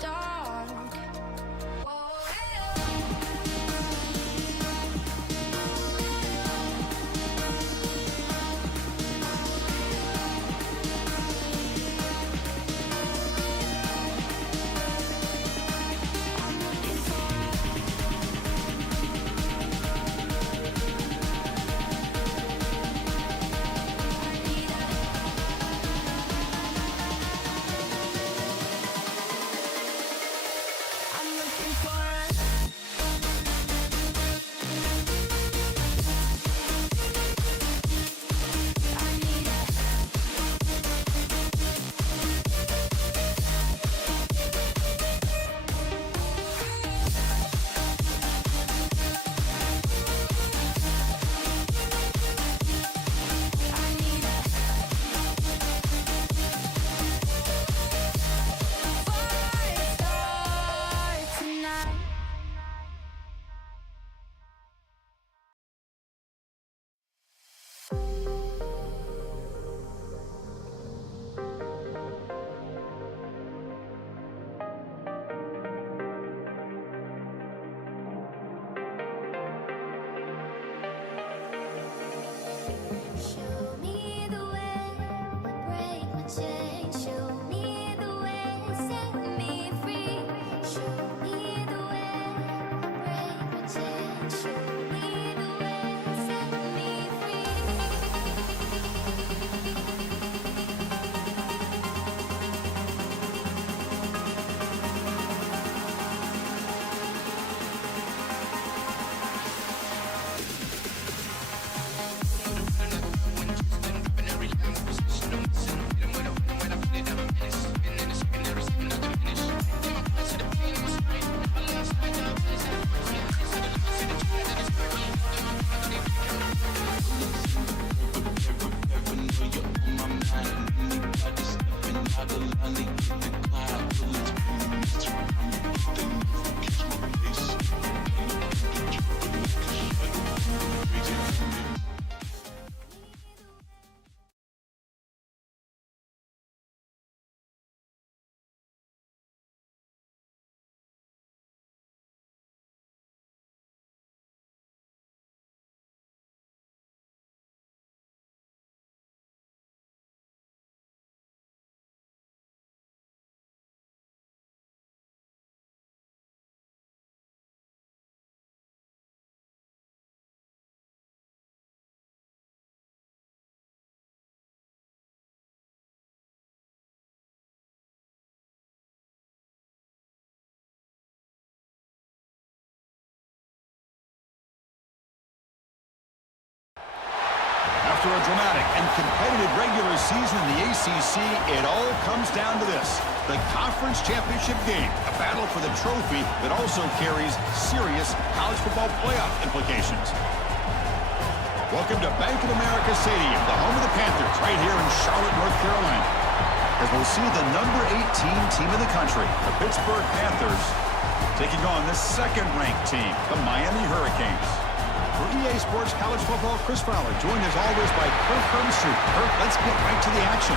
dark. Show me the way, break my chain. Show me the way, set me free. Show me the way, break my chain. Show me the way, set me After a dramatic and competitive regular season in the ACC, it all comes down to this: the conference championship game, a battle for the trophy that also carries serious college football playoff implications. Welcome to Bank of America Stadium, the home of the Panthers, right here in Charlotte, North Carolina, as we'll see the number 18 team in the country, the Pittsburgh Panthers, taking on the second-ranked team, the Miami Hurricanes. For EA Sports College Football, Chris Fowler, joined as always by Kirk Hermstreet. Kirk, let's get right to the action.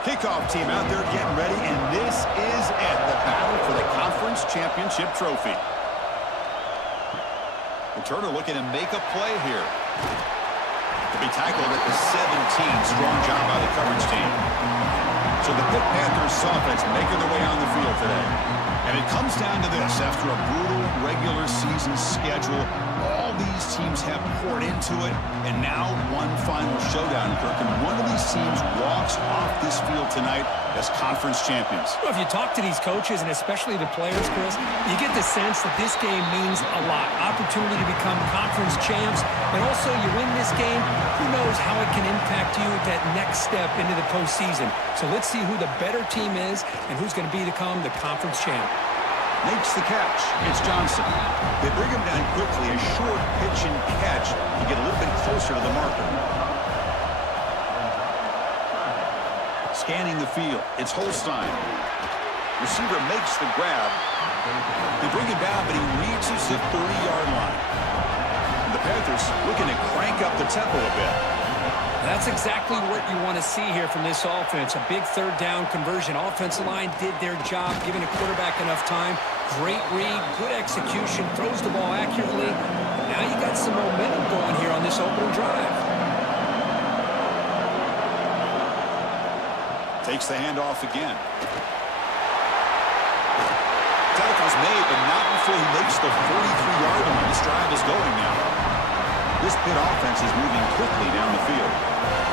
Kickoff team out there getting ready, and this is it, the battle for the conference championship trophy. Returner looking to make a play here. To be tackled at the 17. Strong job by the coverage team. So the Pitt Panthers offense making their way on the field today. And it comes down to this: after a brutal regular season schedule, all these teams have poured into it, and now one final showdown, Kirk, and one of these teams walks off this field tonight as conference champions. Well, if you talk to these coaches, and especially the players, Chris, you get the sense that this game means a lot. Opportunity to become conference champs, and also you win this game, who knows how it can impact you at that next step into the postseason. So let's see who the better team is and who's going to become the conference champ. Makes the catch. It's Johnson. They bring him down quickly. A short pitch and catch to get a little bit closer to the marker. Scanning the field. It's Holstein. Receiver makes the grab. They bring him down, but he reaches the 30-yard line. And the Panthers looking to crank up the tempo a bit. That's exactly what you want to see here from this offense. A big third down conversion. Offensive line did their job, giving the quarterback enough time. Great read, good execution, throws the ball accurately. Now you got some momentum going here on this opening drive. Takes the handoff again. Tackle's made, but not before he makes the 43-yard line. This drive is going now. This Pitt offense is moving quickly down the field.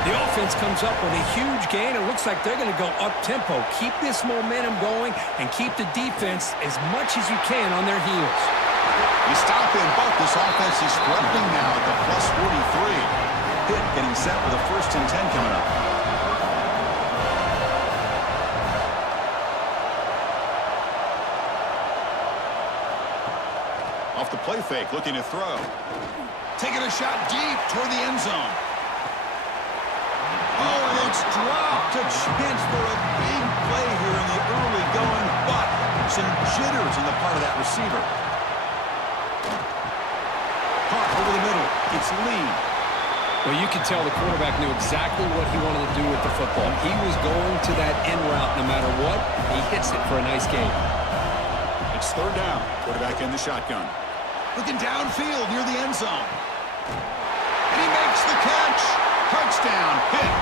The offense comes up with a huge gain. It looks like they're going to go up-tempo. Keep this momentum going and keep the defense as much as you can on their heels. You stop in, but this offense is threatening now at the plus 43. Pitt getting set with a 1st and 10 coming up. Off the play fake, looking to throw. Taking a shot deep toward the end zone. Oh, and it's dropped. A chance for a big play here in the early going, but some jitters on the part of that receiver. Caught over the middle. It's Lee. Well, you can tell the quarterback knew exactly what he wanted to do with the football. He was going to that end route no matter what. He hits it for a nice gain. It's 3rd down. Quarterback in the shotgun. Looking downfield near the end zone. And he makes the catch. Touchdown, Pitt.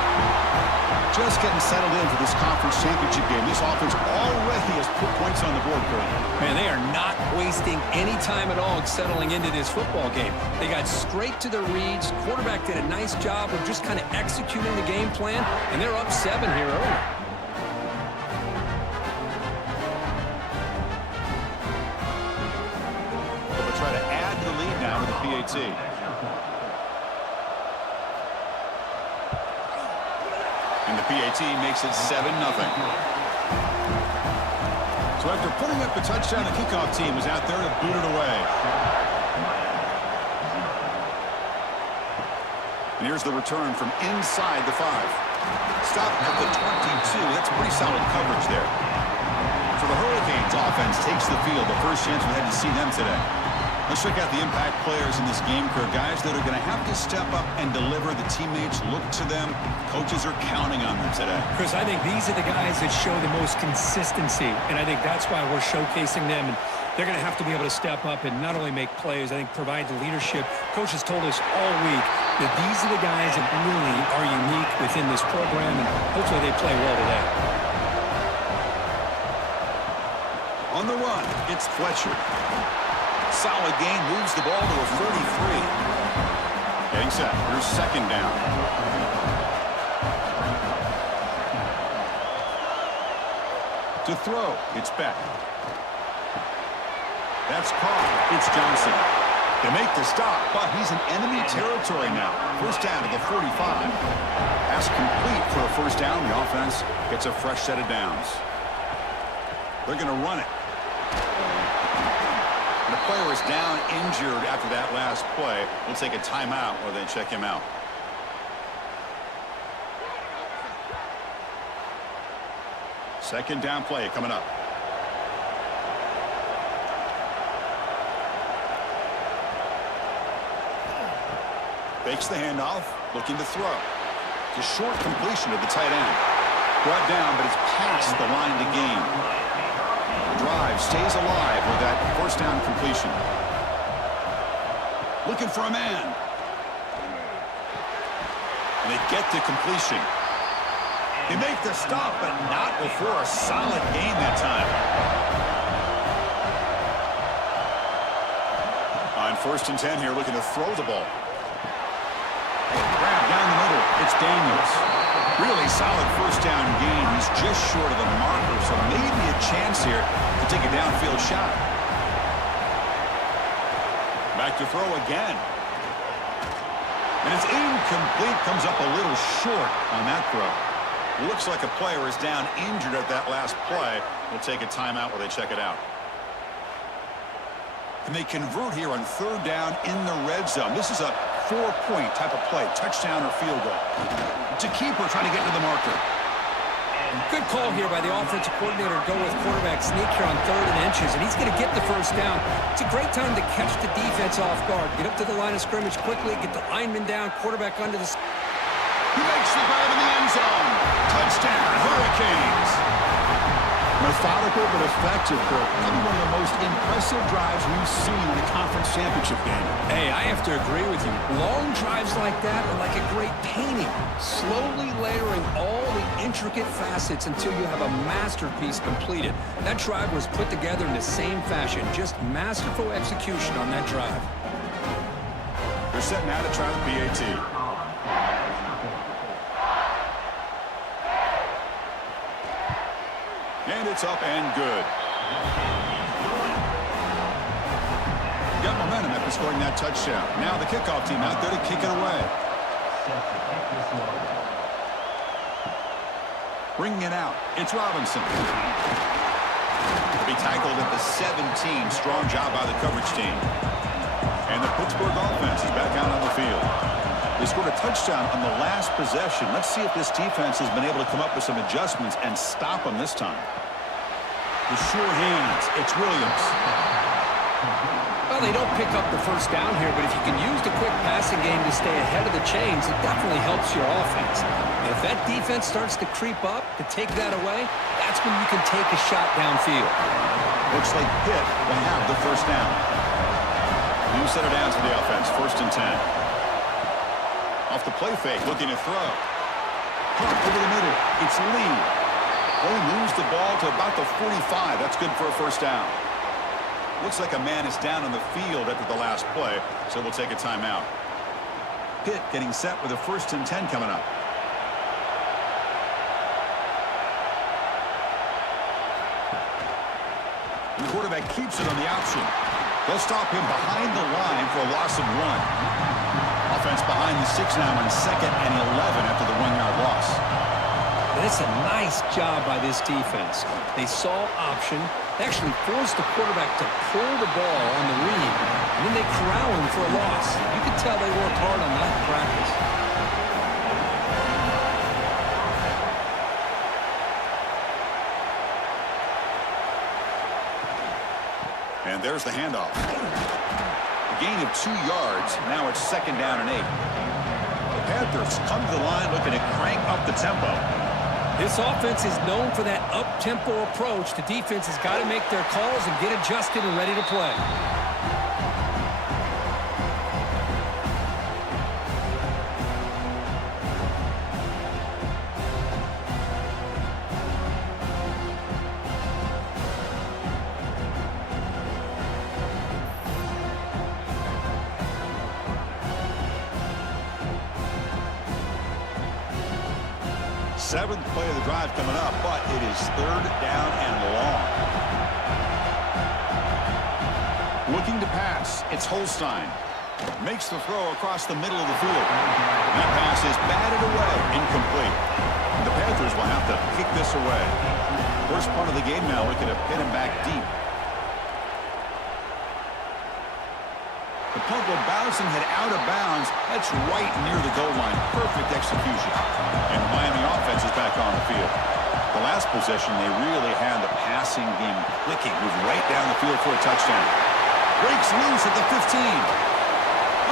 Just getting settled in for this conference championship game. This offense already has put points on the board, Curry. Man, they are not wasting any time at all settling into this football game. They got straight to their reads. Quarterback did a nice job of just kind of executing the game plan, and they're up 7 here early. Try to add to the lead now with the PAT. And the PAT makes it 7-0. So after putting up the touchdown, the kickoff team was out there to boot it away. And here's the return from inside the 5. Stop at the 22. That's pretty solid coverage there. So the Hurricanes offense takes the field. The first chance we had to see them today. Let's check out the impact players in this game, Kurt. Guys that are going to have to step up and deliver. The teammates look to them. Coaches are counting on them today. Chris, I think these are the guys that show the most consistency, and I think that's why we're showcasing them. And they're going to have to be able to step up and not only make plays, I think provide the leadership. Coaches told us all week that these are the guys that really are unique within this program, and hopefully they play well today. On the run, it's Fletcher. Solid gain, moves the ball to a 43. Getting set. Here's 2nd down. To throw, it's Beck. That's caught. It's Johnson. They make the stop, but he's in enemy territory now. 1st down to the 45. Pass complete for a 1st down. The offense gets a fresh set of downs. They're going to run it. The player is down injured after that last play. We'll take a timeout while they check him out. Second down play coming up. Fakes the handoff, looking to throw. It's a short completion to the tight end. Brought down, but it's past the line to gain. Drive stays alive with that 1st down completion. Looking for a man. And they get the completion. They make the stop, but not before a solid gain that time. On 1st and 10 here, looking to throw the ball. Grab down the middle. It's Daniels. Really solid 1st down gain. He's just short of the marker, so maybe a chance here to take a downfield shot. Back to throw again. And it's incomplete. Comes up a little short on that throw. Looks like a player is down injured at that last play. We'll take a timeout while they check it out. Can they convert here on third down in the red zone? This is a 4-point type of play, touchdown or field goal. It's a keeper trying to get to the marker. Good call here by the offensive coordinator to go with quarterback sneak here on 3rd and inches, and he's going to get the first down. It's a great time to catch the defense off guard. Get up to the line of scrimmage quickly, get the lineman down, quarterback under the... He makes the grab in the end zone. Touchdown, Hurricanes. Methodical but effective, Kirk. Maybe one of the most impressive drives we've seen in a conference championship game. Hey, I have to agree with you. Long drives like that are like a great painting, slowly layering all the intricate facets until you have a masterpiece completed. That drive was put together in the same fashion, just masterful execution on that drive. They're set now to try the PAT. And it's up and good. Got momentum after scoring that touchdown. Now the kickoff team out there to kick it away. Bringing it out. It's Robinson. He'll be tackled at the 17. Strong job by the coverage team. And the Pittsburgh offense is back out on the field. They scored a touchdown on the last possession. Let's see if this defense has been able to come up with some adjustments and stop them this time. The sure hands. It's Williams. Well, they don't pick up the first down here, but if you can use the quick passing game to stay ahead of the chains, it definitely helps your offense. And if that defense starts to creep up, to take that away, that's when you can take a shot downfield. Looks like Pitt will have the first down. New center downs for the offense. 1st and 10. Off the play fake, looking to throw. Pump over the middle. It's Lee. He moves the ball to about the 45. That's good for a first down. Looks like a man is down on the field after the last play, so we'll take a timeout. Pitt getting set with a 1st and 10 coming up. And the quarterback keeps it on the option. They'll stop him behind the line for a loss of 1. Offense behind the 6 now on 2nd and 11 after the 1-yard loss. That's a nice job by this defense. They saw option. They actually forced the quarterback to pull the ball on the read, and then they corral him for a loss. You can tell they worked hard on that in practice. And there's the handoff. A gain of 2 yards. Now it's 2nd down and 8. The Panthers come to the line looking to crank up the tempo. This offense is known for that up-tempo approach. The defense has got to make their calls and get adjusted and ready to play. Seventh play of the drive coming up, but it is 3rd down and long. Looking to pass. It's Holstein. Makes the throw across the middle of the field. That pass is batted away. Incomplete. The Panthers will have to kick this away. First part of the game now looking to pin him back deep. The punt will bounce and head out of bounds. That's right near the goal line. Perfect execution. And the Miami offense is back on the field. The last possession, they really had the passing game clicking. Moved right down the field for a touchdown. Breaks loose at the 15.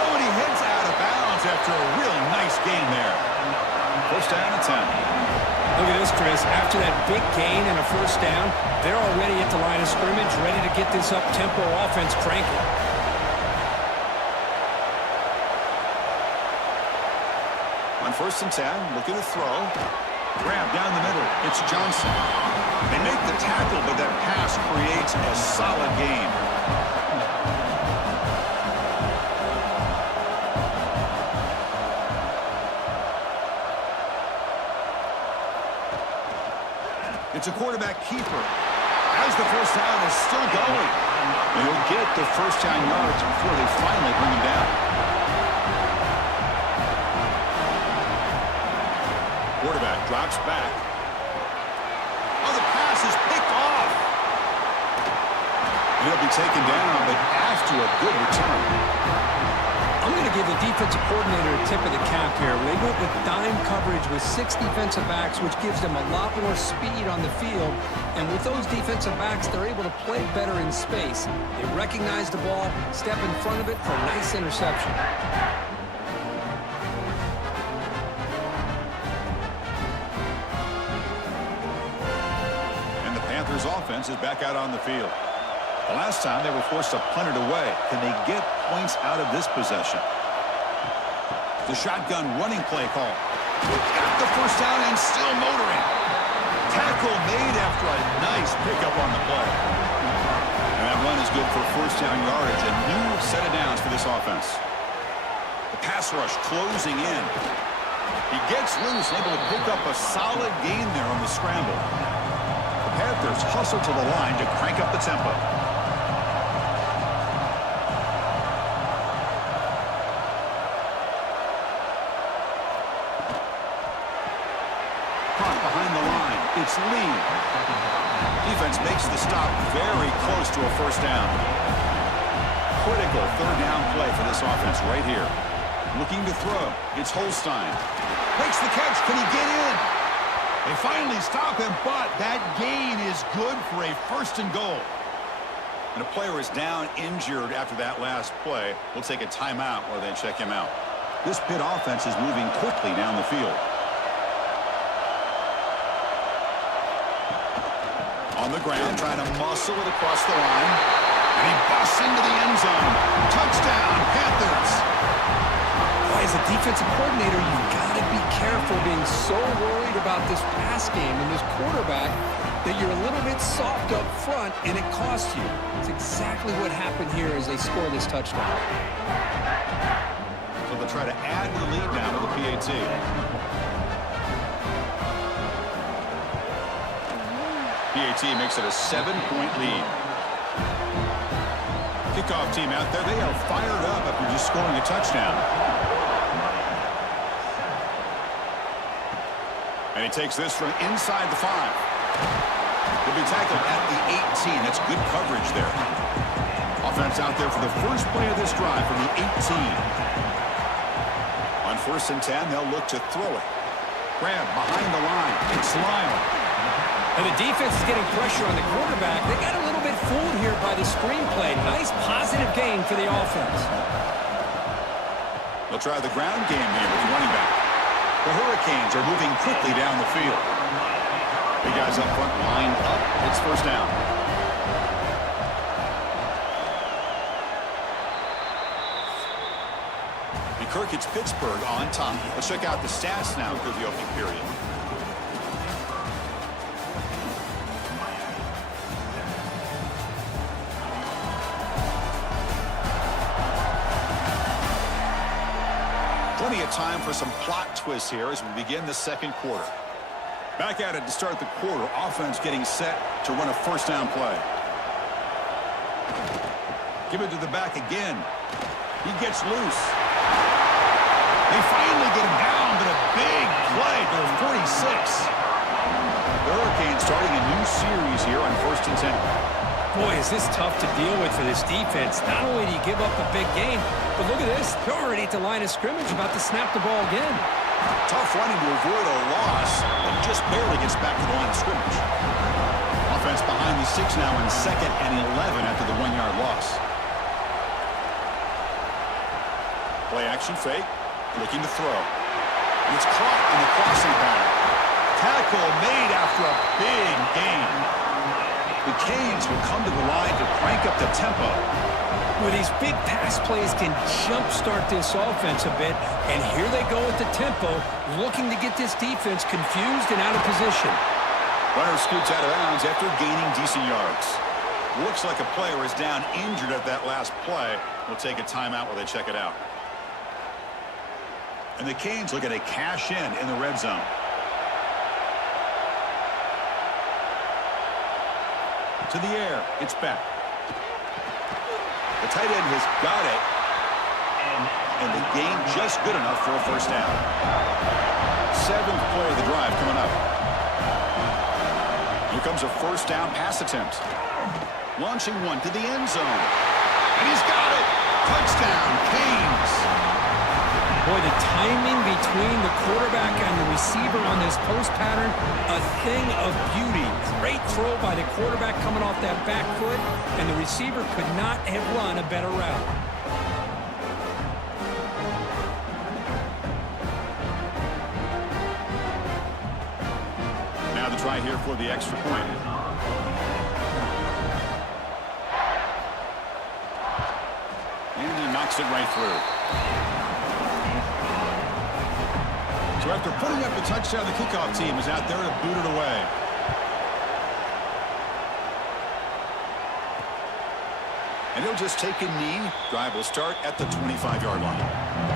Oh, and he heads out of bounds after a really nice gain there. First down and 10. Look at this, Chris. After that big gain and a first down, they're already at the line of scrimmage, ready to get this up-tempo offense cranking. On 1st and 10, look at the throw. Grab down the middle. It's Johnson. They make the tackle, but that pass creates a solid gain. It's a quarterback keeper. As the first down is still going. And he'll get the first down yards before they finally bring him down. Quarterback drops back. Oh, the pass is picked off. He'll be taken down, but after a good return. I'm going to give the defensive coordinator a tip of the cap here. They went with dime coverage with 6 defensive backs, which gives them a lot more speed on the field. And with those defensive backs, they're able to play better in space. They recognize the ball, step in front of it for a nice interception. And the Panthers offense is back out on the field. The last time they were forced to punt it away. Can they get points out of this possession? The shotgun running play call. Got the first down and still motoring. Tackle made after a nice pickup on the play. And that run is good for first down yardage. A new set of downs for this offense. The pass rush closing in. He gets loose, able to pick up a solid gain there on the scramble. The Panthers hustle to the line to crank up the tempo. Behind the line, it's Lee. Defense makes the stop very close to a first down. Critical third down play for this offense right here. Looking to throw, it's Holstein. Makes the catch, can he get in? They finally stop him, but that gain is good for a first and goal. And a player is down injured after that last play. We'll take a timeout while they check him out. This Pitt offense is moving quickly down the field. On the ground, trying to muscle it across the line. And he busts into the end zone. Touchdown, Panthers. Boy, as a defensive coordinator, you've got to be careful being so worried about this pass game and this quarterback that you're a little bit soft up front, and it costs you. It's exactly what happened here as they score this touchdown. So they'll try to add to the lead now to the PAT. PAT makes it a 7-point lead. Kickoff team out there, they are fired up after just scoring a touchdown. And he takes this from inside the 5. He'll be tackled at the 18. That's good coverage there. Offense out there for the first play of this drive from the 18. On 1st and 10, they'll look to throw it. Grab behind the line. It's Lyle. And the defense is getting pressure on the quarterback. They got a little bit fooled here by the screenplay. Nice positive gain for the offense. They'll try the ground game here with the running back. The Hurricanes are moving quickly down the field. Big guys up front lined up. It's first down. Kirk, it's Pittsburgh on top. Let's check out the stats now through the opening period. Plenty of time for some plot twists here as we begin the second quarter. Back at it to start the quarter. Offense getting set to run a first down play. Give it to the back again. He gets loose. They finally get him down, but a big play to the 46. The Hurricanes starting a new series here on 1st and 10. Boy, is this tough to deal with for this defense. Not only do you give up a big game, but look at this. They're already at the line of scrimmage, about to snap the ball again. Tough running to avoid a loss, and just barely gets back to the line of scrimmage. Offense behind the 6 now in 2nd and 11 after the 1-yard loss. Play action fake, looking to throw. And it's caught in the crossing pattern. Tackle made after a big gain. The Canes will come to the line to crank up the tempo. Well, these big pass plays can jumpstart this offense a bit, and here they go at the tempo, looking to get this defense confused and out of position. Runner scoots out of bounds after gaining decent yards. Looks like a player is down injured at that last play. We'll take a timeout while they check it out. And the Canes looking to cash in the red zone. To the air, it's back. The tight end has got it, and the gain just good enough for a first down. 7th play of the drive coming up. Here comes a first down pass attempt. Launching one to the end zone. And he's got it. Touchdown, Canes. Boy, the timing between the quarterback and the receiver on this post pattern, a thing of beauty. Great throw by the quarterback coming off that back foot, and the receiver could not have run a better route. Now the try here for the extra point. And he knocks it right through. So after putting up the touchdown, the kickoff team is out there to boot it away. And he'll just take a knee. Drive will start at the 25-yard line.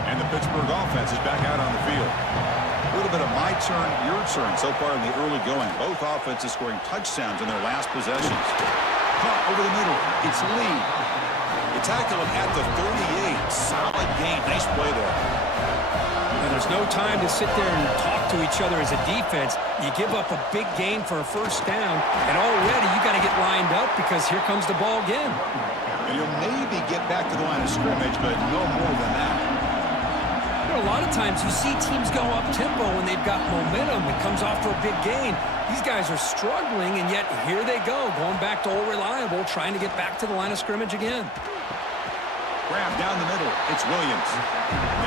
And the Pittsburgh offense is back out on the field. A little bit of my turn, your turn so far in the early going. Both offenses scoring touchdowns in their last possessions. Caught over the middle. It's Lee. You tackle him at the 38. Solid gain. Nice play there. And there's no time to sit there and talk to each other as a defense. You give up a big gain for a first down, and already you got to get lined up because here comes the ball again. And you'll maybe get back to the line of scrimmage, but no more than that. You know, a lot of times you see teams go up-tempo when they've got momentum. It comes off for a big gain. These guys are struggling, and yet here they go, going back to old reliable, trying to get back to the line of scrimmage again. Grab down the middle. It's Williams.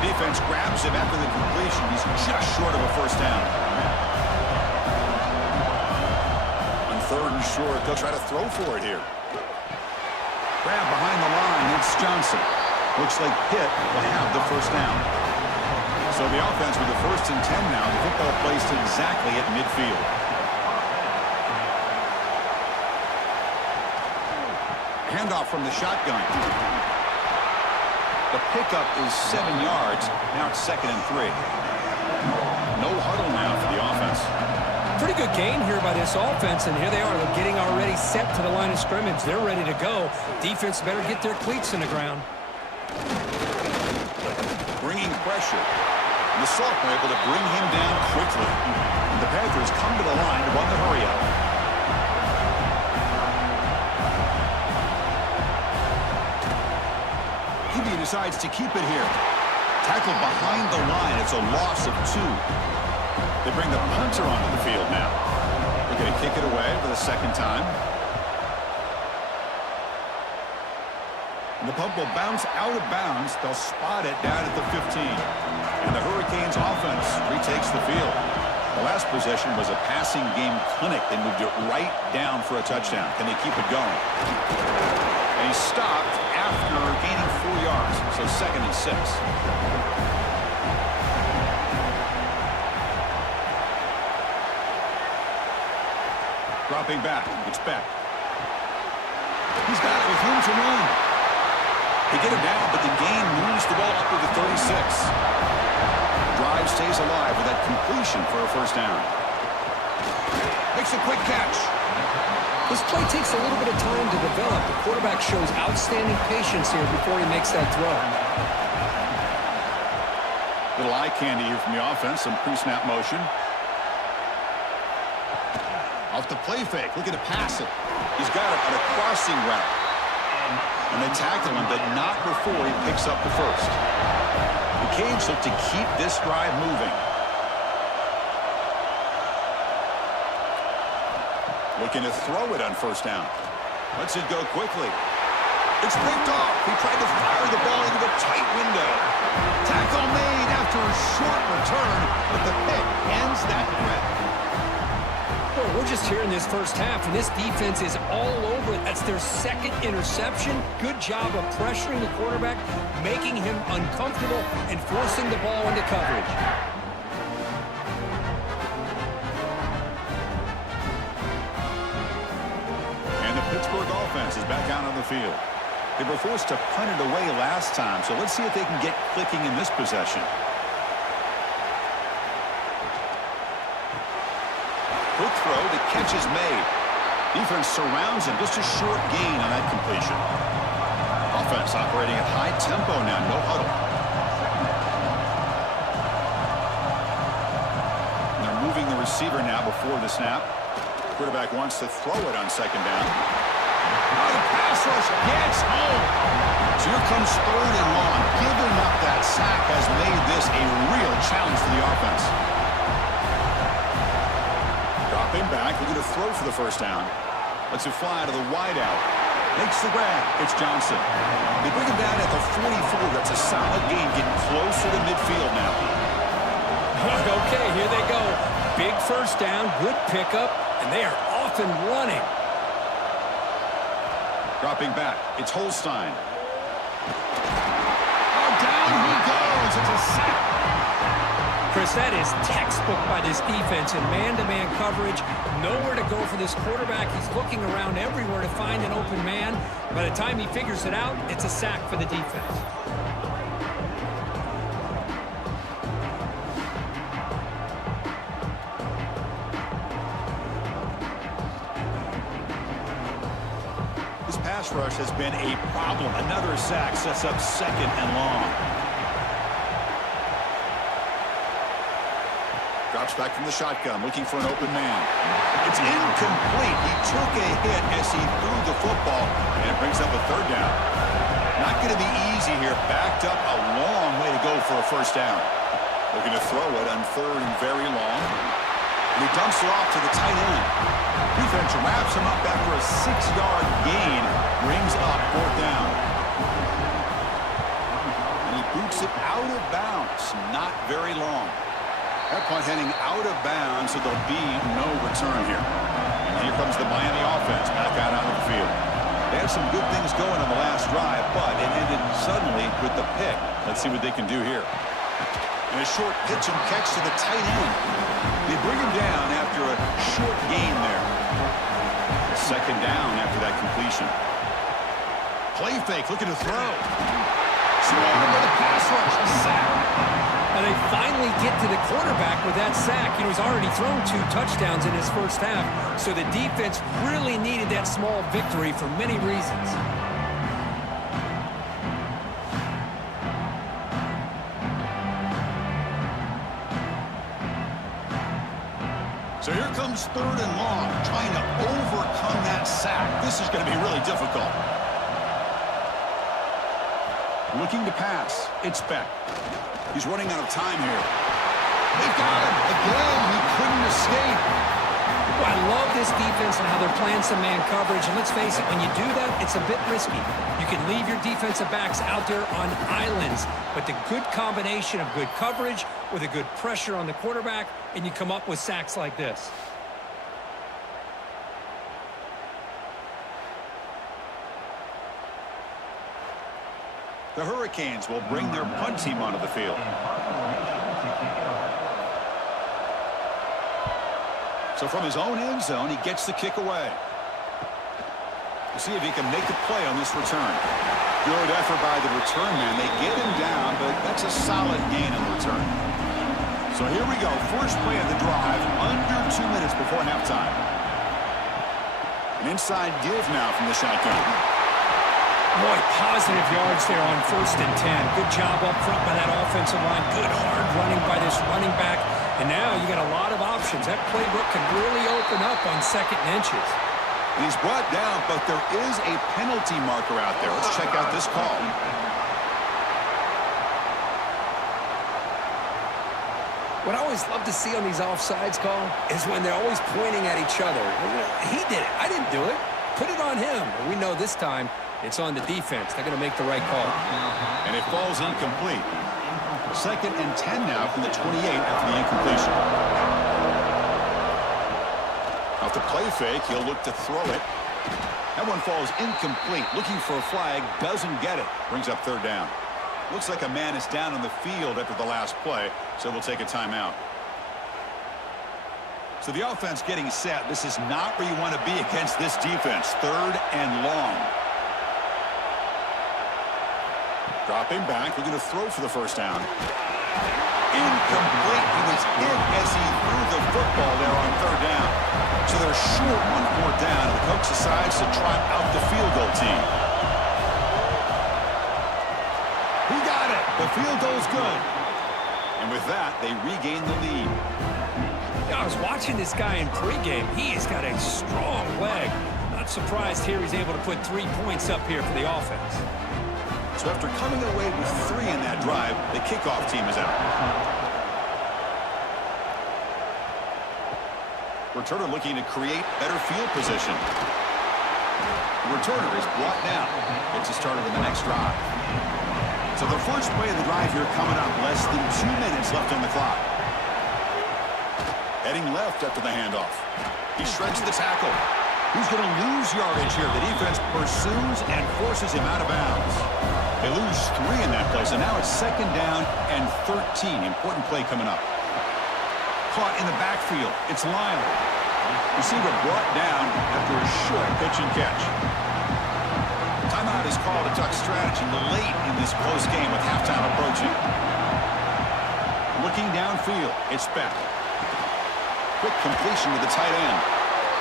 The defense grabs him after the completion. He's just short of a first down. On third and short, they'll try to throw for it here. Grab behind the line. It's Johnson. Looks like Pitt will have the first down. So the offense with the 1st and 10 now. The football placed exactly at midfield. Handoff from the shotgun. The pickup is 7 yards. Now it's 2nd and 3. No huddle now for the offense. Pretty good gain here by this offense, and here they are. They're getting already set to the line of scrimmage. They're ready to go. Defense better get their cleats in the ground. Bringing pressure. The sophomore able to bring him down quickly. And the Panthers come to the line to run the hurry up. He decides to keep it here. Tackled behind the line. It's a loss of 2. They bring the punter onto the field now. They're going to kick it away for the 2nd time. And the punt will bounce out of bounds. They'll spot it down at the 15. And the Hurricanes offense retakes the field. The last possession was a passing game clinic. They moved it right down for a touchdown. Can they keep it going? And he stopped after gaining 4 yards. So 2nd and 6. Dropping back. It's Beck. He's got it with room to run. They get him down, but the gain moves the ball up to the 36. Drive stays alive with that completion for a first down. Makes a quick catch. This play takes a little bit of time to develop. The quarterback shows outstanding patience here before he makes that throw. Little eye candy here from the offense. Some pre-snap motion. Off the play fake. Looking to pass it. He's got it on a crossing route. And they tackle him, but not before he picks up the first. The Canes look to keep this drive moving. Looking to throw it on first down. Lets it go quickly. It's picked off. He tried to fire the ball into a tight window. Tackle made after a short return, but the pick ends that threat. Well, we're just here in this first half, and this defense is all over it. That's their 2nd interception. Good job of pressuring the quarterback, making him uncomfortable, and forcing the ball into coverage. And the Pittsburgh offense is back out on the field. They were forced to punt it away last time, so let's see if they can get clicking in this possession. Quick throw, the catch is made. Defense surrounds him, just a short gain on that completion. Offense operating at high tempo now, no huddle. And they're moving the receiver now before the snap. Quarterback wants to throw it on 2nd down. Oh, the pass rush gets home. So here comes 3rd and long. Giving up that sack has made this a real challenge for the offense. Dropping back, looking to throw for the first down. Lets it fly to the wideout. Makes the grab. It's Johnson. They bring him down at the 44. That's a solid gain, getting closer to midfield now. Okay, here they go. Big first down, good pickup, and they are off and running. Dropping back, it's Holstein. Oh, down he goes. It's a sack. Chris, that is textbook by this defense in man-to-man coverage. Nowhere to go for this quarterback. He's looking around everywhere to find an open man. By the time he figures it out, it's a sack for the defense. This pass rush has been a problem. Another sack sets up 2nd and long. Drops back from the shotgun, looking for an open man. It's incomplete. He took a hit as he threw the football, and it brings up a 3rd down. Not going to be easy here. Backed up a long way to go for a first down. Looking to throw it on 3rd and very long. And he dumps it off to the tight end. Defense wraps him up after a 6-yard gain. Brings up 4th down. And he boots it out of bounds. Not very long. That punt heading out of bounds, so there'll be no return here. And here comes the Miami offense back out onto the field. They had some good things going on the last drive, but it ended suddenly with the pick. Let's see what they can do here. And a short pitch and catch to the tight end. They bring him down after a short gain there. 2nd down after that completion. Play fake, looking to throw. Swung by the pass rush, a sack. And they finally get to the quarterback with that sack. You know, he's already thrown 2 touchdowns in his first half, so the defense really needed that small victory for many reasons. So here comes 3rd and long, trying to overcome that sack. This is going to be really difficult. Looking to pass. It's Beck. He's running out of time here. They've got him. Again, he couldn't escape. Well, I love this defense and how they're playing some man coverage. And let's face it, when you do that, it's a bit risky. You can leave your defensive backs out there on islands. But the good combination of good coverage with a good pressure on the quarterback, and you come up with sacks like this. The Hurricanes will bring their punt team onto the field. So from his own end zone, he gets the kick away. We'll see if he can make a play on this return. Good effort by the return man. They get him down, but that's a solid gain on the return. So here we go. First play of the drive, under 2 minutes before halftime. An inside give now from the shotgun. Boy, positive yards there on 1st and 10. Good job up front by that offensive line. Good hard running by this running back. And now you got a lot of options. That playbook can really open up on 2nd and inches. He's brought down, but there is a penalty marker out there. Let's check out this call. What I always love to see on these offsides call is when they're always pointing at each other. He did it. I didn't do it. Put it on him. But we know this time it's on the defense. They're going to make the right call. And it falls incomplete. 2nd and 10 now from the 28 after the incompletion. Off the play fake, he'll look to throw it. That one falls incomplete. Looking for a flag, doesn't get it. Brings up 3rd down. Looks like a man is down on the field after the last play, so we'll take a timeout. So the offense getting set. This is not where you want to be against this defense. 3rd and long. Dropping back, looking to throw for the first down. Incomplete. He was hit as he threw the football there on 3rd down. So they're short on 4th down, and the coach decides to trot out the field goal team. He got it. The field goal's good. And with that, they regain the lead. I was watching this guy in pregame. He has got a strong leg. Not surprised here he's able to put 3 points up here for the offense. So after coming away with 3 in that drive, the kickoff team is out. Returner looking to create better field position. The returner is brought down. Gets us started in the next drive. So the first play of the drive here coming up. Less than 2 minutes left on the clock. Heading left after the handoff. He shreds the tackle. He's going to lose yardage here. The defense pursues and forces him out of bounds. They lose 3 in that play, so now it's 2nd down and 13. Important play coming up. Caught in the backfield. It's Lyle. Receiver brought down after a short pitch and catch. Timeout is called to talk strategy late in this close game with halftime approaching. Looking downfield, it's Beck. Quick completion to the tight end.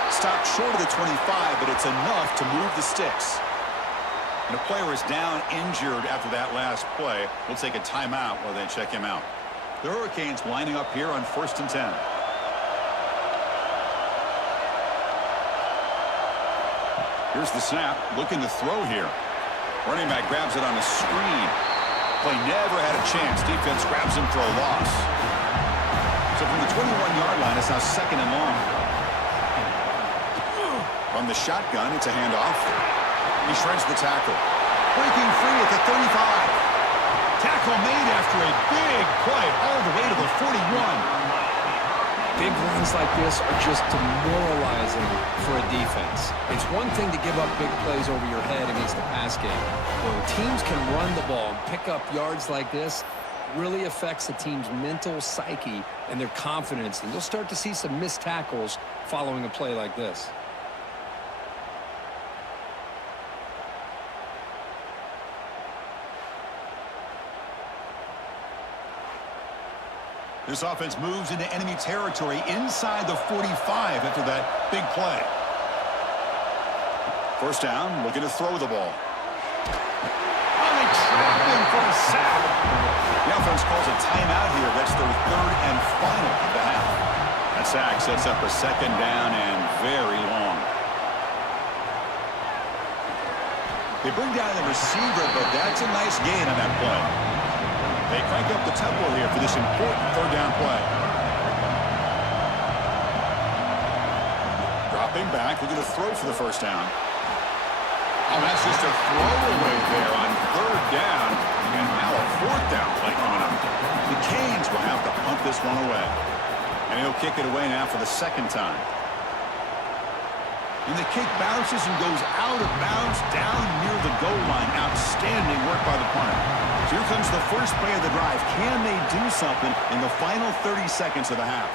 Stopped short of the 25, but it's enough to move the sticks. And a player is down injured after that last play. We'll take a timeout while they check him out. The Hurricanes lining up here on 1st and 10. Here's the snap. Looking to throw here. Running back grabs it on a screen. Play never had a chance. Defense grabs him for a loss. So from the 21-yard line, it's now 2nd and long. From the shotgun, it's a handoff. He shreds the tackle. Breaking free at the 35. Tackle made after a big play all the way to the 41. Big runs like this are just demoralizing for a defense. It's one thing to give up big plays over your head against the pass game. When teams can run the ball and pick up yards like this, it really affects the team's mental psyche and their confidence. And you'll start to see some missed tackles following a play like this. This offense moves into enemy territory inside the 45 after that big play. 1st down, looking to throw the ball. Oh, they trap him for a sack. The offense calls a timeout here. That's their 3rd and final of the half. That sack sets up a 2nd down and very long. They bring down the receiver, but that's a nice gain on that play. They crank up the tempo here for this important 3rd down play. Dropping back, looking to throw for the 1st down. Oh, that's just a throwaway there on 3rd down. And now a 4th down play coming up. The Canes will have to punt this one away. And he'll kick it away now for the 2nd time. And the kick bounces and goes out of bounds down near the goal line. Outstanding work by the punter. So here comes the first play of the drive. Can they do something in the final 30 seconds of the half?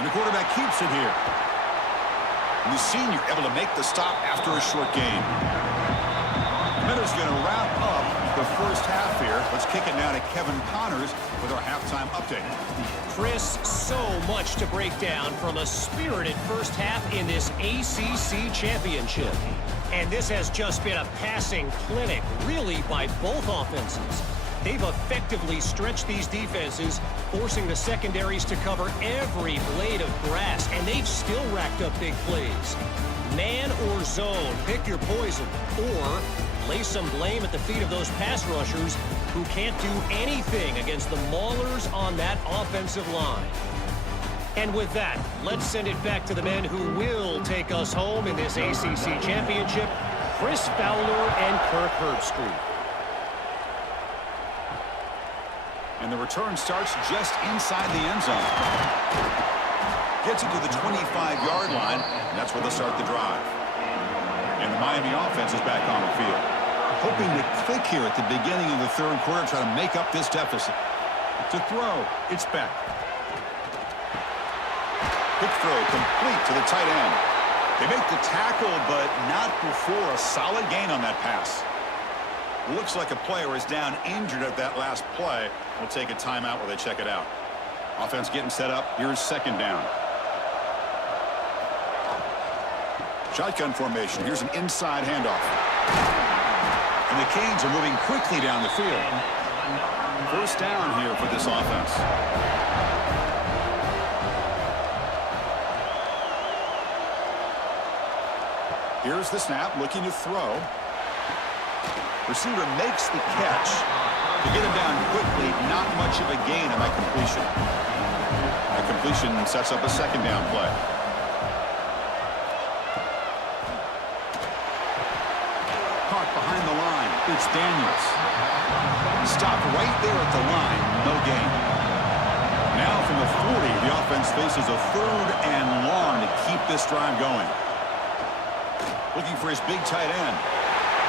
And the quarterback keeps it here. And the senior able to make the stop after a short gain. Miller's going to wrap up the first half here. Let's kick it now to Kevin Connors with our halftime update. Chris, so much to break down from a spirited first half in this ACC championship. And this has just been a passing clinic, really, by both offenses. They've effectively stretched these defenses, forcing the secondaries to cover every blade of grass, and they've still racked up big plays. Man or zone, pick your poison, or lay some blame at the feet of those pass rushers who can't do anything against the maulers on that offensive line. And with that, let's send it back to the men who will take us home in this ACC championship, Chris Fowler and Kirk Herbstreit. And the return starts just inside the end zone. Gets it to the 25-yard line, and that's where they'll start the drive. And the Miami offense is back on the field. Hoping to click here at the beginning of the 3rd quarter, try to make up this deficit. To throw, it's Beck. Quick throw complete to the tight end. They make the tackle, but not before a solid gain on that pass. Looks like a player is down injured at that last play. We'll take a timeout while they check it out. Offense getting set up. Here's 2nd down. Shotgun formation. Here's an inside handoff. And the Canes are moving quickly down the field. 1st down here for this offense. Here's the snap, looking to throw. Receiver makes the catch. To get him down quickly, not much of a gain on that completion. That completion sets up a second down play. Caught behind the line. It's Daniels. Stopped right there at the line. No gain. Now from the 40, the offense faces a 3rd and long to keep this drive going. Looking for his big tight end.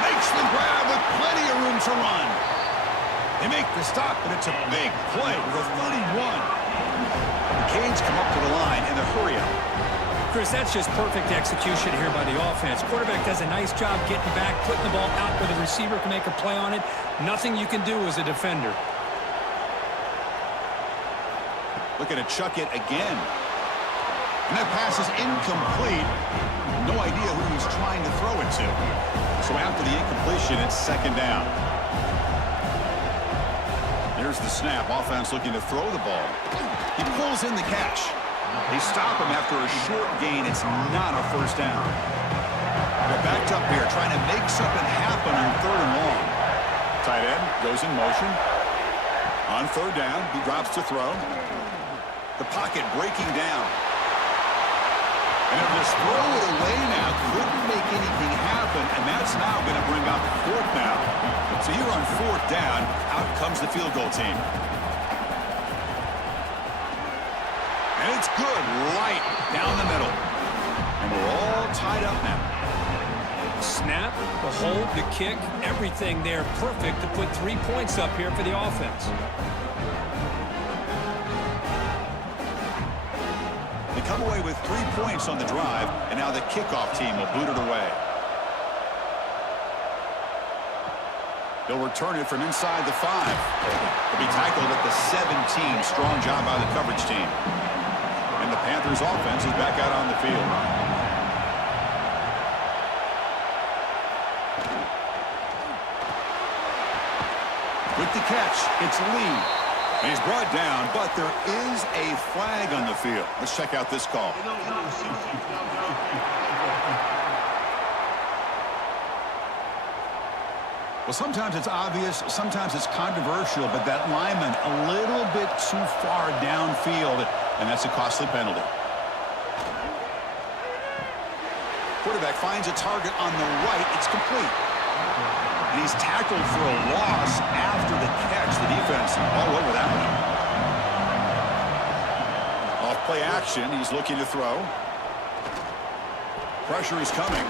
Makes the grab with plenty of room to run. They make the stop, but it's a big play with a 31. The Canes come up to the line in a hurry up. Chris, that's just perfect execution here by the offense. Quarterback does a nice job getting back, putting the ball out where the receiver can make a play on it. Nothing you can do as a defender. Looking to chuck it again. And that pass is incomplete. No idea who he's trying to throw it to. So after the incompletion, it's second down. There's the snap. Offense looking to throw the ball. He pulls in the catch. They stop him after a short gain. It's not a first down. They're backed up here trying to make something happen on 3rd and long. Tight end goes in motion. On 3rd down, he drops to throw. The pocket breaking down. And if this throw it away now, couldn't make anything happen, and that's now going to bring up 4th down. So here on 4th down, out comes the field goal team. And it's good right down the middle. And we're all tied up now. Snap, the hold, the kick, everything there perfect to put 3 points up here for the offense. They come away with 3 points on the drive, and now the kickoff team will boot it away. They'll return it from inside the 5. They'll be tackled at the 17. Strong job by the coverage team. And the Panthers offense is back out on the field. With the catch, it's Lee. And he's brought down, but there is a flag on the field. Let's check out this call. Well, sometimes it's obvious, sometimes it's controversial, but that lineman a little bit too far downfield, and that's a costly penalty. Quarterback finds a target on the right. It's complete. And he's tackled for a loss after the catch. The defense all over that one. Off play action. He's looking to throw. Pressure is coming.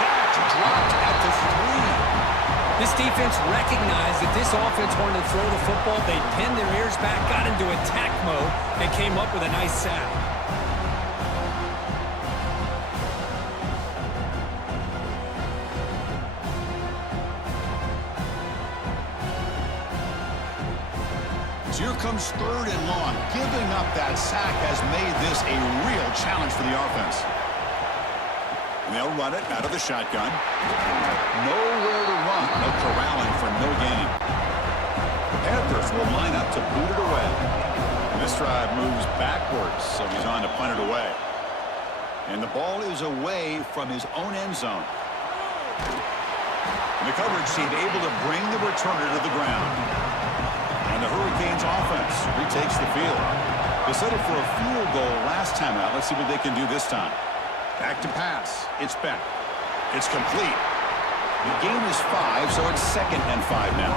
Sacked, dropped at the 3. This defense recognized that this offense wanted to throw the football. They pinned their ears back, got into attack mode, and came up with a nice sack. So here comes 3rd and long. Giving up that sack has made this a real challenge for the offense. And they'll run it out of the shotgun. Nowhere to run. No corralling for no gain. The Panthers will line up to boot it away. And this drive moves backwards, so he's on to punt it away. And the ball is away from his own end zone. And the coverage team able to bring the returner to the ground. And the Hurricanes offense retakes the field. They settled for a field goal last time out. Let's see what they can do this time. Back to pass. It's back. It's complete. The gain is 5, so it's 2nd and 5 now.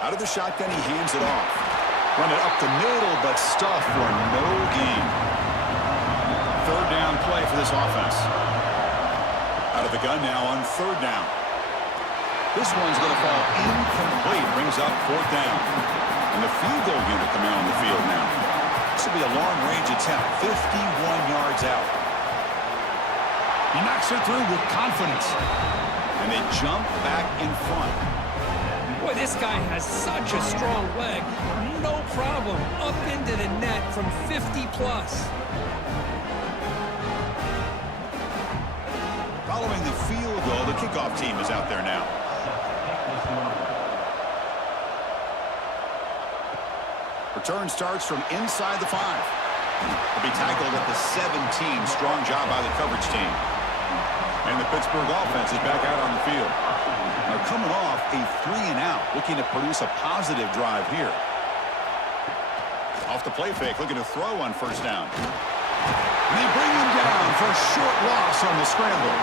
Out of the shotgun, he hands it off. Run it up the middle, but stuff for no gain. 3rd down play for this offense. Out of the gun now on 3rd down. This one's going to fall incomplete. Brings up 4th down. And the field goal unit coming on the field now. This will be a long-range attempt. 51 yards out. He knocks it through with confidence. And they jump back in front. Boy, this guy has such a strong leg. No problem. Up into the net from 50+. Following the field goal, the kickoff team is out there now. Return starts from inside the 5. He'll be tackled at the 17. Strong job by the coverage team. And the Pittsburgh offense is back out on the field. Now coming off a 3-and-out, looking to produce a positive drive here. Off the play fake, looking to throw on first down. And they bring him down for a short loss on the scramble.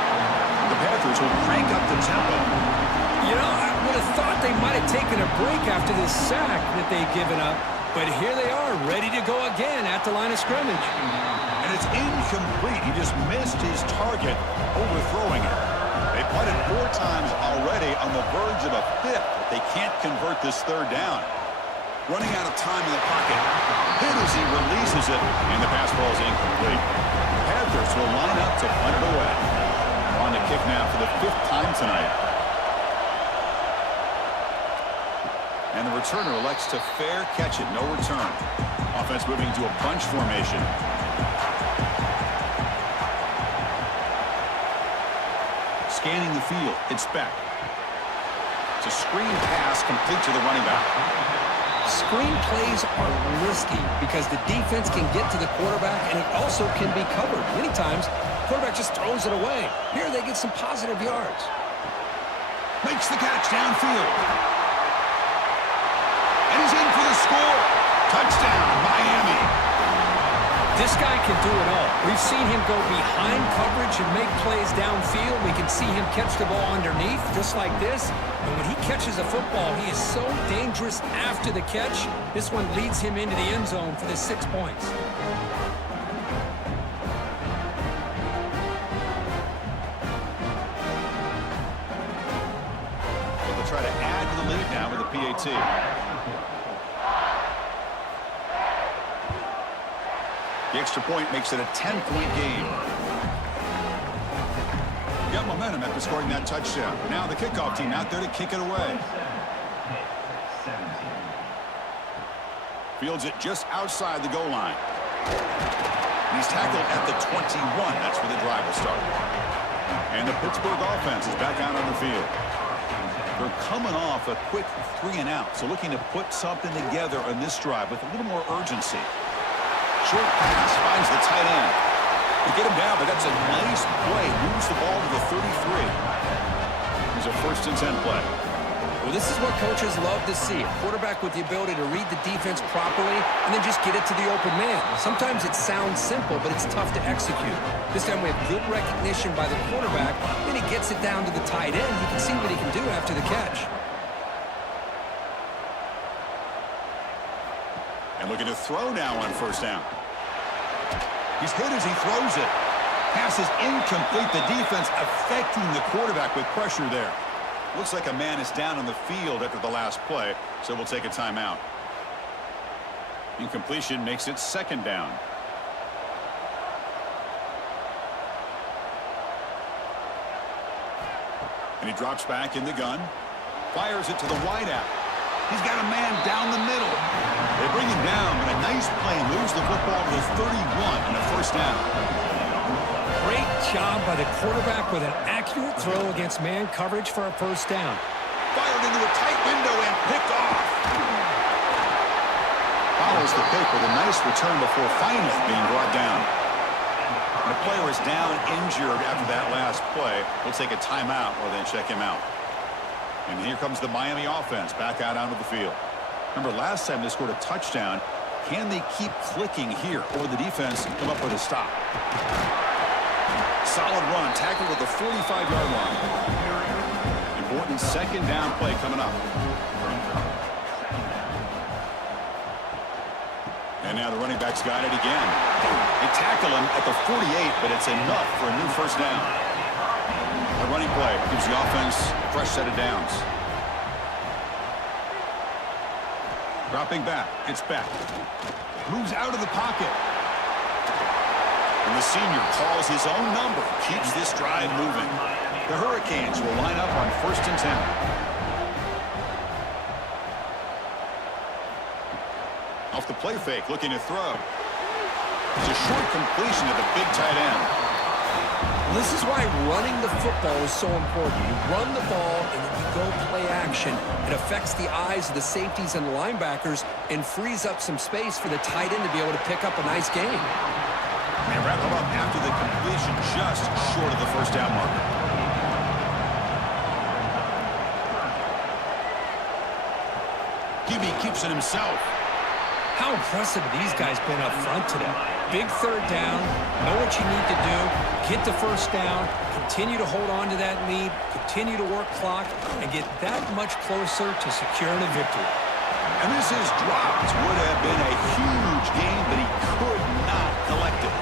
The Panthers will crank up the tempo. You know, I would have thought they might have taken a break after this sack that they've given up. But here they are, ready to go again at the line of scrimmage. And it's incomplete. He just missed his target, overthrowing it. They punted 4 times already, on the verge of a 5th. But they can't convert this third down. Running out of time in the pocket. Hit as he releases it, and the pass ball is incomplete. Panthers will line up to punt it away. On the kick now for the 5th time tonight. And the returner elects to fair catch it, no return. Offense moving to a bunch formation. Scanning the field, it's back. It's a screen pass complete to the running back. Screen plays are risky because the defense can get to the quarterback and it also can be covered. Many times, the quarterback just throws it away. Here they get some positive yards. Makes the catch downfield. And he's in for the score. Touchdown, Miami. This guy can do it all. We've seen him go behind coverage and make plays downfield. We can see him catch the ball underneath just like this. And when he catches a football, he is so dangerous after the catch. This one leads him into the end zone for the 6 points. They'll try to add to the lead now with a PAT. The extra point makes it a 10-point game. Got momentum after scoring that touchdown. Now the kickoff team out there to kick it away. Fields it just outside the goal line. And he's tackled at the 21. That's where the drive will start. And the Pittsburgh offense is back out on the field. They're coming off a quick 3-and-out, so looking to put something together on this drive with a little more urgency. Short pass finds the tight end. They get him down, but that's a nice play. Moves the ball to the 33. Here's a 1st and 10 play. Well, this is what coaches love to see. A quarterback with the ability to read the defense properly and then just get it to the open man. Sometimes it sounds simple, but it's tough to execute. This time we have good recognition by the quarterback. Then he gets it down to the tight end. You can see what he can do after the catch. And looking to throw now on first down. He's hit as he throws it. Pass is incomplete. The defense affecting the quarterback with pressure there. Looks like a man is down on the field after the last play, so we'll take a timeout. Incompletion makes it 2nd down. And he drops back in the gun. Fires it to the wideout. He's got a man down the middle. They bring him down, and a nice play moves the football to the 31 and a 1st down. Great job by the quarterback with an accurate throw against man coverage for a 1st down. Fired into a tight window and picked off. Follows the pick with a nice return before finally being brought down. And the player is down injured after that last play. We'll take a timeout or then check him out. And here comes the Miami offense back out onto the field. Remember, last time they scored a touchdown. Can they keep clicking here, or the defense come up with a stop? Solid run, tackled at the 45-yard line. Important 2nd down play coming up. And now the running back's got it again. They tackle him at the 48, but it's enough for a new 1st down. A running play gives the offense a fresh set of downs. Dropping back. It's back. Moves out of the pocket. And the senior calls his own number. Keeps this drive moving. The Hurricanes will line up on 1st and 10. Off the play fake, looking to throw. It's a short completion to the big tight end. This is why running the football is so important. You run the ball and then you go play action. It affects the eyes of the safeties and the linebackers and frees up some space for the tight end to be able to pick up a nice gain. And wrap him up after the completion, just short of the first down marker. QB keeps it himself. How impressive have these guys been up front today? Big third down, know what you need to do, get the first down, continue to hold on to that lead, continue to work clock, and get that much closer to securing a victory. And this is dropped. Would have been a huge game, but he could not collect it.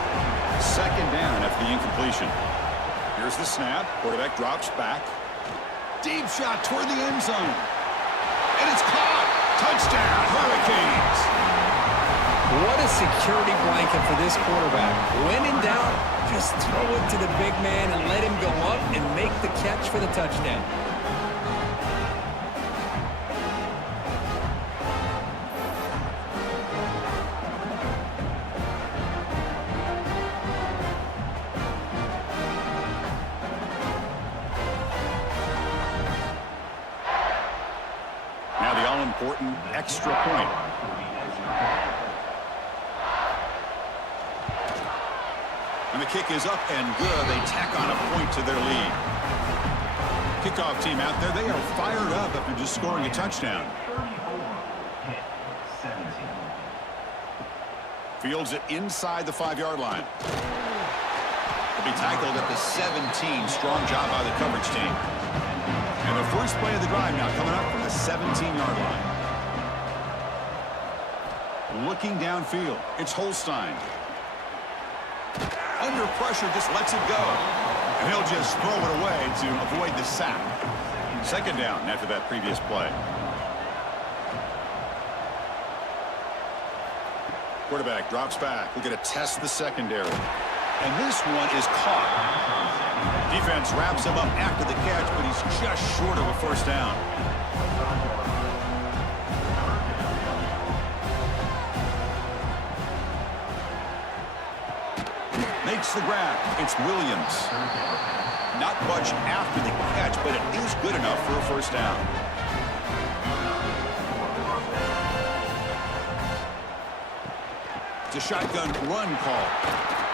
Second down after the incompletion. Here's the snap. Quarterback drops back. Deep shot toward the end zone. And it's caught. Touchdown, Hurricanes. What a security blanket for this quarterback. When in doubt, just throw it to the big man and let him go up and make the catch for the touchdown. Now the all-important extra point. And the kick is up and good. They tack on a point to their lead. Kickoff team out there, they are fired up after just scoring a touchdown. Fields it inside the 5-yard line. He'll be tackled at the 17. Strong job by the coverage team. And the first play of the drive now coming up from the 17-yard line. Looking downfield, it's Holstein. Under pressure, just lets it go. And he'll just throw it away to avoid the sack. Second down after that previous play. Quarterback drops back. We're going to test the secondary. And this one is caught. Defense wraps him up after the catch, but he's just short of a first down. Makes the grab. It's Williams. Not much after the catch, but it is good enough for a first down. It's a shotgun run call.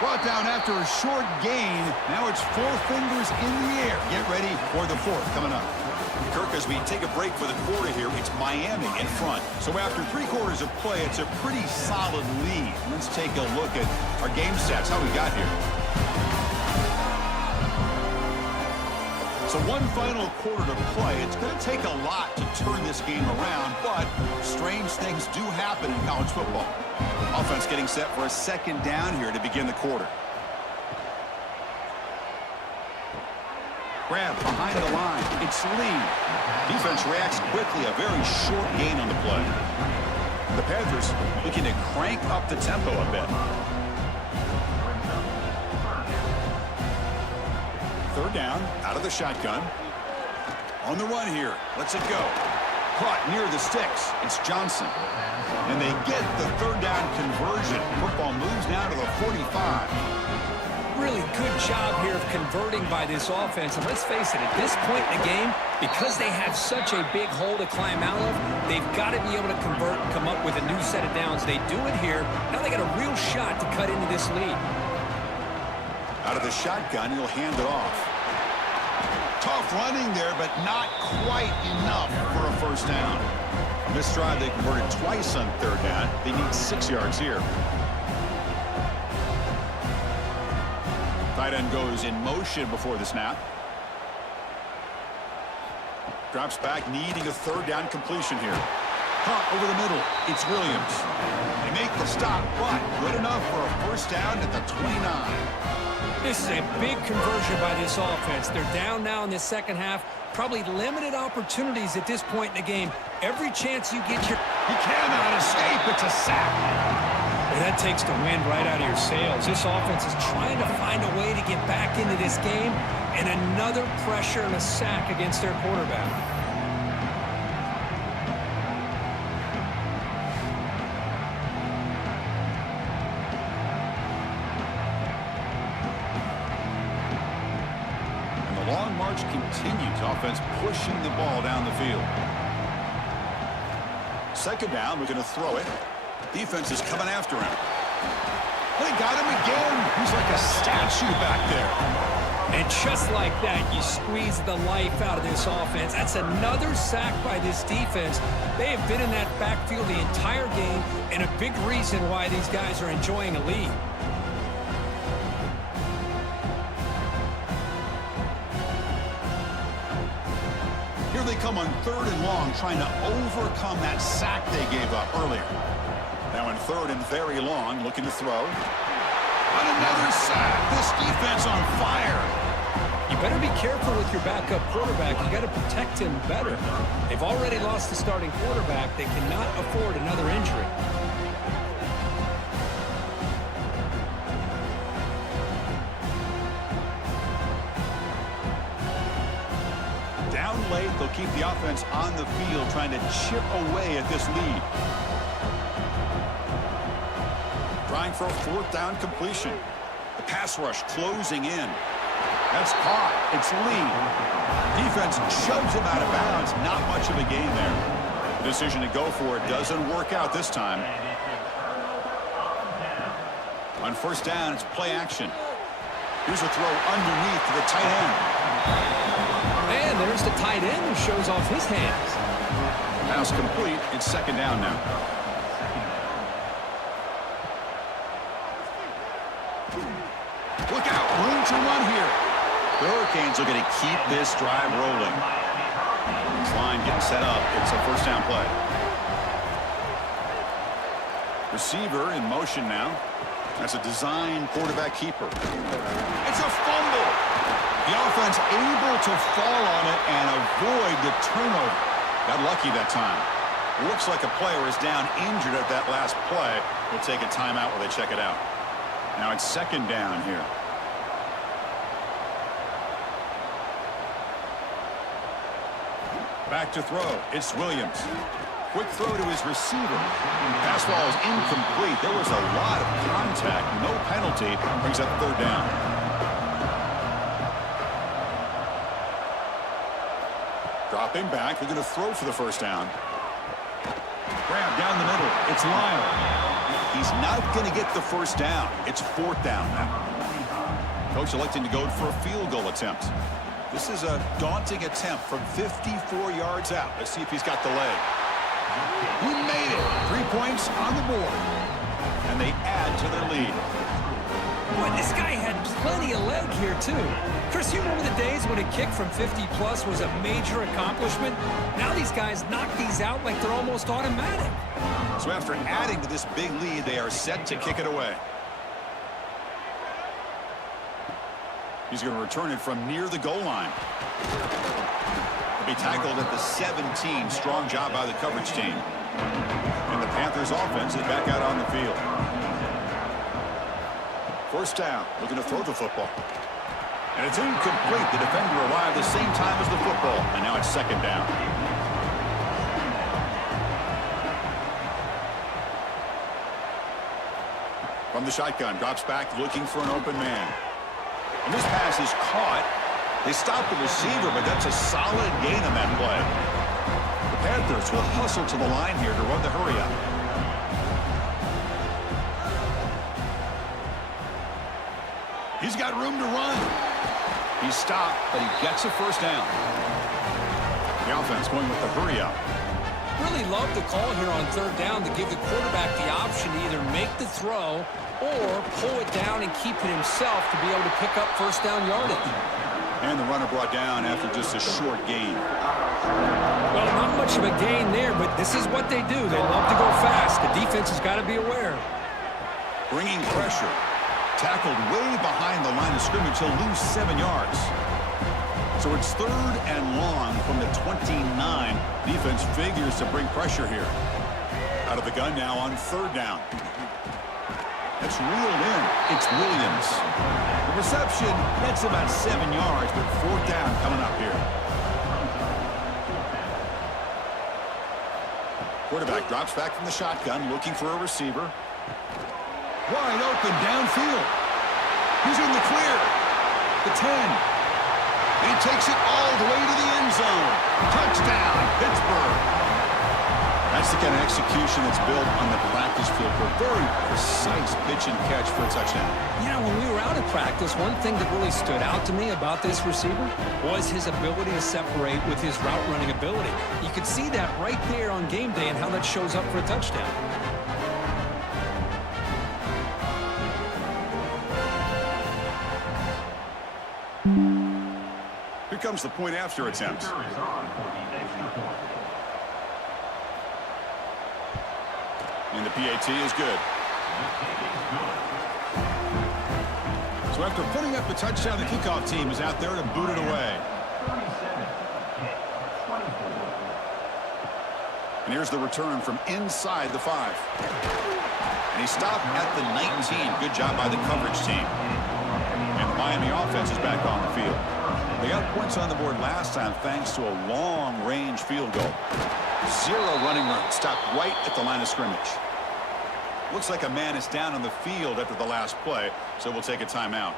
Brought down after a short gain. Now it's 4 fingers in the air. Get ready for the fourth coming up. Kirk, as we take a break for the quarter here, it's Miami in front. So after 3 quarters of play, it's a pretty solid lead. Let's take a look at our game stats, how we got here. So one final quarter to play. It's going to take a lot to turn this game around, but strange things do happen in college football. Offense getting set for a second down here to begin the quarter. Grab behind the line. It's Lee. Defense reacts quickly. A very short gain on the play. The Panthers looking to crank up the tempo a bit. Third down, out of the shotgun. On the run here. Lets it go. Caught near the sticks. It's Johnson. And they get the third down conversion. Football moves now to the 45. Really good job here of converting by this offense. And let's face it, at this point in the game, because they have such a big hole to climb out of, they've got to be able to convert and come up with a new set of downs. They do it here. Now they got a real shot to cut into this lead. Out of the shotgun, he'll hand it off. Tough running there, but not quite enough for a first down. On this drive, they converted twice on third down. They need 6 yards here. Tight end goes in motion before the snap. Drops back, needing a third down completion here. Caught over the middle. It's Williams. They make the stop, but good enough for a first down at the 29. This is a big conversion by this offense. They're down now in the second half. Probably limited opportunities at this point in the game. Every chance you get your... He cannot escape. It's a sack. Well, that takes the wind right out of your sails. This offense is trying to find a way to get back into this game, and another pressure and a sack against their quarterback. long march continues. Offense pushing the ball down the field. Second down, we're going to throw it. Defense is coming after him. They got him again. He's like a statue back there. And just like that, you squeeze the life out of this offense. That's another sack by this defense. They have been in that backfield the entire game, and a big reason why these guys are enjoying a lead. Here they come on 3rd and long, trying to overcome that sack they gave up earlier. Now in 3rd and very long, looking to throw. On another sack. This defense on fire. You better be careful with your backup quarterback. You got to protect him better. They've already lost the starting quarterback. They cannot afford another injury. Down late, they'll keep the offense on the field, trying to chip away at this lead. Trying for a 4th down completion. The pass rush closing in. That's caught. It's Lee. Defense shoves him out of bounds. Not much of a gain there. The decision to go for it doesn't work out this time. On 1st down, it's play action. Here's a throw underneath to the tight end. And there's the tight end who shows off his hands. Pass complete. It's 2nd down now. Look out. Room to run here. The Hurricanes are going to keep this drive rolling. This line getting set up. It's a 1st down play. Receiver in motion now. That's a design quarterback keeper. It's a fumble. The offense able to fall on it and avoid the turnover. Got lucky that time. It looks like a player is down injured at that last play. We'll take a timeout while they check it out. Now it's 2nd down here. Back to throw. It's Williams. Quick throw to his receiver. Pass ball is incomplete. There was a lot of contact. No penalty. Brings up 3rd down. Dropping back. They're going to throw for the 1st down. Grab down the middle. It's Lyle. He's not going to get the 1st down. It's 4th down now. Coach electing to go for a field goal attempt. This is a daunting attempt from 54 yards out. Let's see if he's got the leg. He made it. 3 points on the board. And they add to their lead. Boy, this guy had plenty of leg here, too. Chris, you remember the days when a kick from 50-plus was a major accomplishment? Now these guys knock these out like they're almost automatic. So after adding to this big lead, they are set to kick it away. He's going to return it from near the goal line. He'll be tackled at the 17. Strong job by the coverage team. And the Panthers offense is back out on the field. 1st down. Looking to throw the football. And it's incomplete. The defender arrived the same time as the football. And now it's 2nd down. From the shotgun. Drops back looking for an open man. And this pass is caught. They stopped the receiver, but that's a solid gain on that play. The Panthers will hustle to the line here to run the hurry up. He's got room to run. He's stopped, but he gets a 1st down. The offense going with the hurry up. Really love the call here on 3rd down to give the quarterback the option to either make the throw or pull it down and keep it himself to be able to pick up 1st down yardage. And the runner brought down after just a short gain. Well, not much of a gain there, but this is what they do. They love to go fast. The defense has got to be aware. Bringing pressure. Tackled way behind the line of scrimmage. He'll lose 7 yards. So it's 3rd and long from the 29. Defense figures to bring pressure here. Out of the gun now on 3rd down. It's reeled in. It's Williams. The reception gets about 7 yards, but 4th down coming up here. Quarterback drops back from the shotgun, looking for a receiver. Wide open downfield. He's in the clear. The 10. And he takes it all the way to the end zone. Touchdown, Pittsburgh. That's the kind of execution that's built on the practice field for a very precise pitch and catch for a touchdown. You know, when we were out at practice, one thing that really stood out to me about this receiver was his ability to separate with his route running ability. You could see that right there on game day and how that shows up for a touchdown. Here comes the point after attempt. And the PAT is good. So after putting up the touchdown, the kickoff team is out there to boot it away. And here's the return from inside the 5. And he stopped at the 19. Good job by the coverage team. And the Miami offense is back on the field. They got points on the board last time thanks to a long-range field goal. 0 running room. Stopped right at the line of scrimmage. Looks like a man is down on the field after the last play, so we'll take a timeout.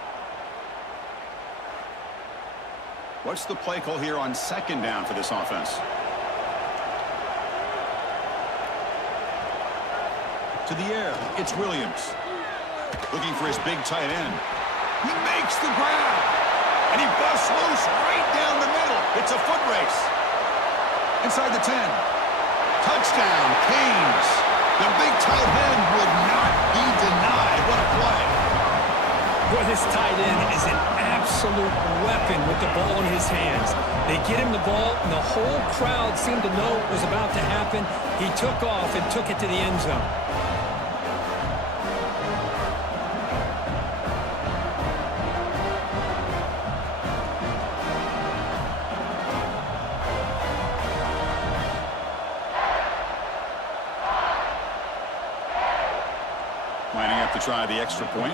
What's the play call here on second down for this offense? To the air, it's Williams. Looking for his big tight end. He makes the grab. And he busts loose right down the middle. It's a foot race. Inside the 10. Touchdown, Canes. The big tight end would not be denied. What a play. Boy, this tight end is an absolute weapon with the ball in his hands. They get him the ball, and the whole crowd seemed to know what was about to happen. He took off and took it to the end zone. Lining up to try the extra point.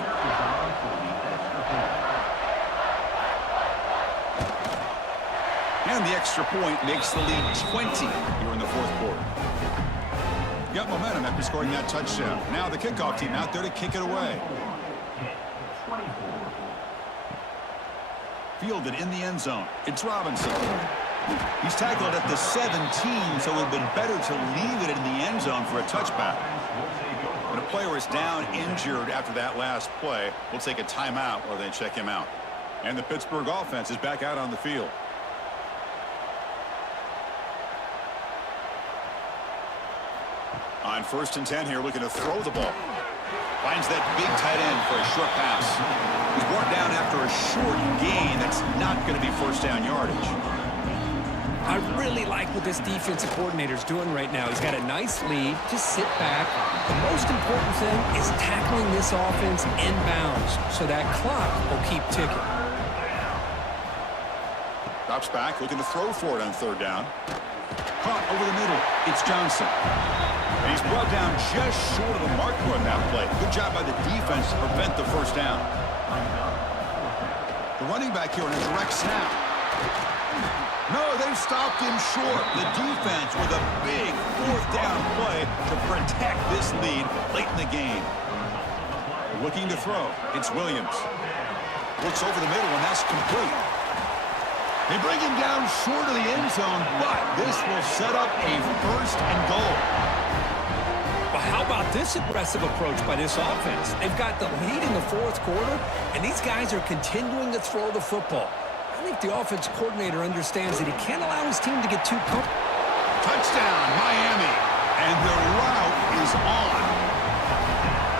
And the extra point makes the lead 20 here in the fourth quarter. Got momentum after scoring that touchdown. Now the kickoff team out there to kick it away. Fielded in the end zone. It's Robinson. He's tackled at the 17, so it would have been better to leave it in the end zone for a touchback. When a player is down injured after that last play, we'll take a timeout while they check him out. And the Pittsburgh offense is back out on the field. On 1st and 10 here, looking to throw the ball. Finds that big tight end for a short pass. He's brought down after a short gain. That's not going to be first down yardage. I really like what this defensive coordinator is doing right now. He's got a nice lead. Just sit back. The most important thing is tackling this offense inbounds so that clock will keep ticking. Drops back, looking to throw for it on 3rd down. Caught over the middle. It's Johnson. And he's brought down just short of the marker on that play. Good job by the defense to prevent the first down. The running back here on a direct snap. No, they've stopped him short. The defense with a big 4th down play to protect this lead late in the game. Looking to throw. It's Williams. Looks over the middle, and that's complete. They bring him down short of the end zone, but this will set up a 1st and goal. Well, how about this aggressive approach by this offense? They've got the lead in the 4th quarter, and these guys are continuing to throw the football. I think the offense coordinator understands that he can't allow his team to get too comfortable. Touchdown, Miami. And the route is on.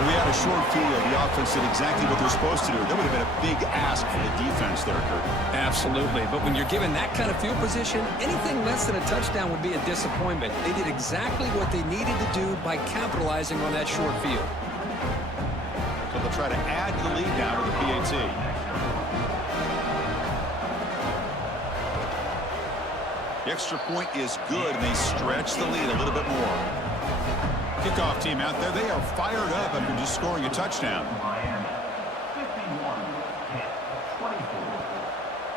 We had a short field. The offense did exactly what they're supposed to do. That would have been a big ask for the defense there, Kurt. Absolutely. But when you're given that kind of field position, anything less than a touchdown would be a disappointment. They did exactly what they needed to do by capitalizing on that short field. So they'll try to add the lead now to the PAT. The extra point is good, and they stretch the lead a little bit more. Kickoff team out there, they are fired up after just scoring a touchdown.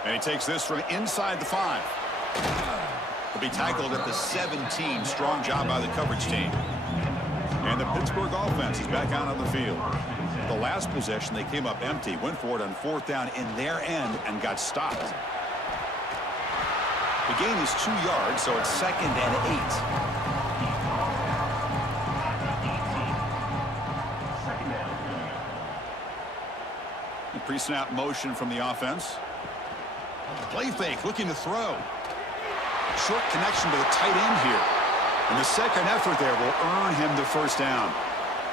And he takes this from inside the 5. He'll be tackled at the 17. Strong job by the coverage team. And the Pittsburgh offense is back out on the field. The last possession, they came up empty, went for it on 4th down in their end and got stopped. The gain is 2 yards, so it's 2nd and 8. The pre-snap motion from the offense. Play fake, looking to throw. Short connection to the tight end here. And the second effort there will earn him the first down.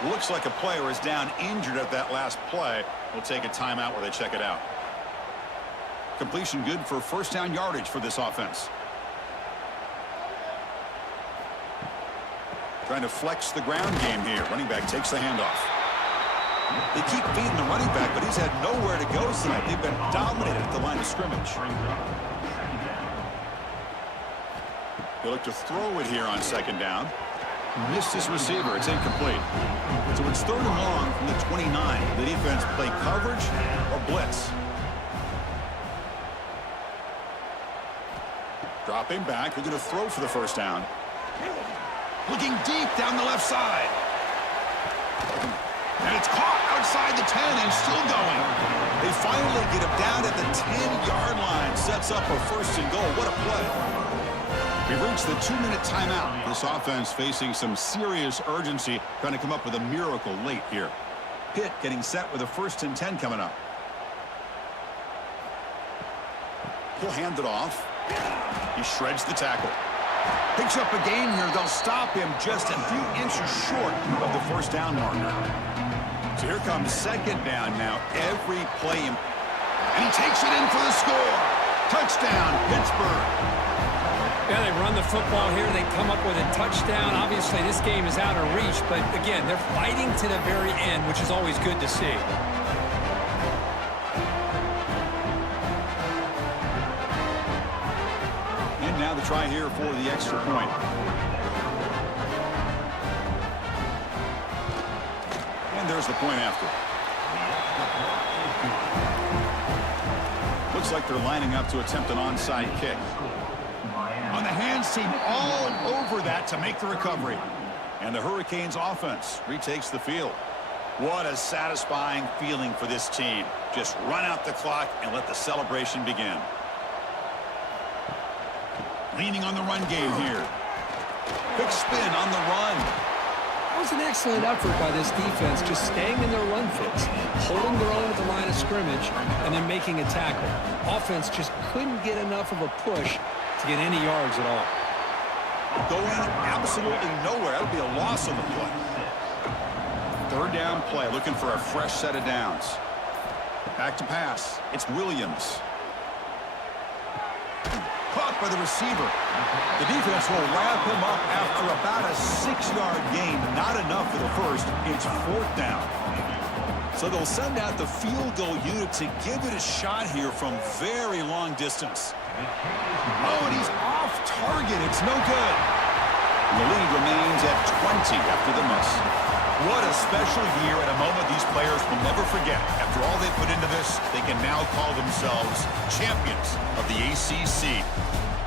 Looks like a player is down injured at that last play. We'll take a timeout where they check it out. Completion good for first down yardage for this offense. Trying to flex the ground game here. Running back takes the handoff. They keep feeding the running back, but he's had nowhere to go tonight. They've been dominated at the line of scrimmage. He'll look to throw it here on second down. Missed his receiver. It's incomplete. So it's 3rd and long from the 29. The defense play coverage or blitz. Dropping back. They're going to throw for the first down. Looking deep down the left side. And it's caught outside the 10 and still going. They finally get him down at the 10-yard line. Sets up a 1st and goal. What a play. We've reached the 2-minute timeout. This offense facing some serious urgency, trying to come up with a miracle late here. Pitt getting set with a 1st and 10 coming up. He'll hand it off. He shreds the tackle. Picks up a gain here. They'll stop him just a few inches short of the first down marker. So here comes second down now. Every play. And he takes it in for the score. Touchdown, Pittsburgh. Yeah, they run the football here. They come up with a touchdown. Obviously, this game is out of reach. But, again, they're fighting to the very end, which is always good to see. And now the try here for the extra point. And there's the point after. Looks like they're lining up to attempt an onside kick. On the hands team, all over that to make the recovery. And the Hurricanes offense retakes the field. What a satisfying feeling for this team. Just run out the clock and let the celebration begin. Leaning on the run game here. Quick spin on the run. That was an excellent effort by this defense, just staying in their run fits, holding their own at the line of scrimmage, and then making a tackle. Offense just couldn't get enough of a push to get any yards at all. Going absolutely nowhere. That'll be a loss on the play. 3rd down play, looking for a fresh set of downs. Back to pass. It's Williams. Caught by the receiver. The defense will wrap him up after about a 6-yard gain. Not enough for the first. It's 4th down. So they'll send out the field goal unit to give it a shot here from very long distance. Oh, and he's off target. It's no good. And the lead remains at 20 after the miss. What a special year and a moment these players will never forget. After all they put into this, they can now call themselves champions of the ACC.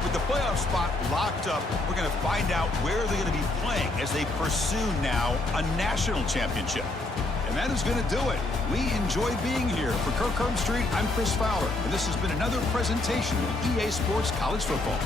With the playoff spot locked up, we're going to find out where they're going to be playing as they pursue now a national championship. And that is going to do it. We enjoy being here. For Kirk Herbstreit, I'm Chris Fowler, and this has been another presentation of EA Sports College Football.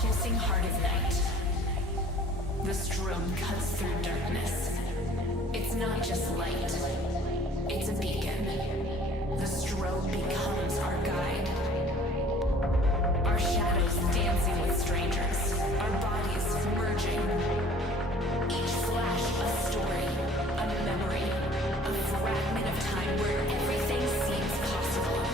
all-piercing heart of night. The strobe cuts through darkness. It's not just light, it's a beacon. The strobe becomes our guide. Our shadows dancing with strangers, our bodies merging. Each flash a story, a memory, a fragment of time where everything seems possible.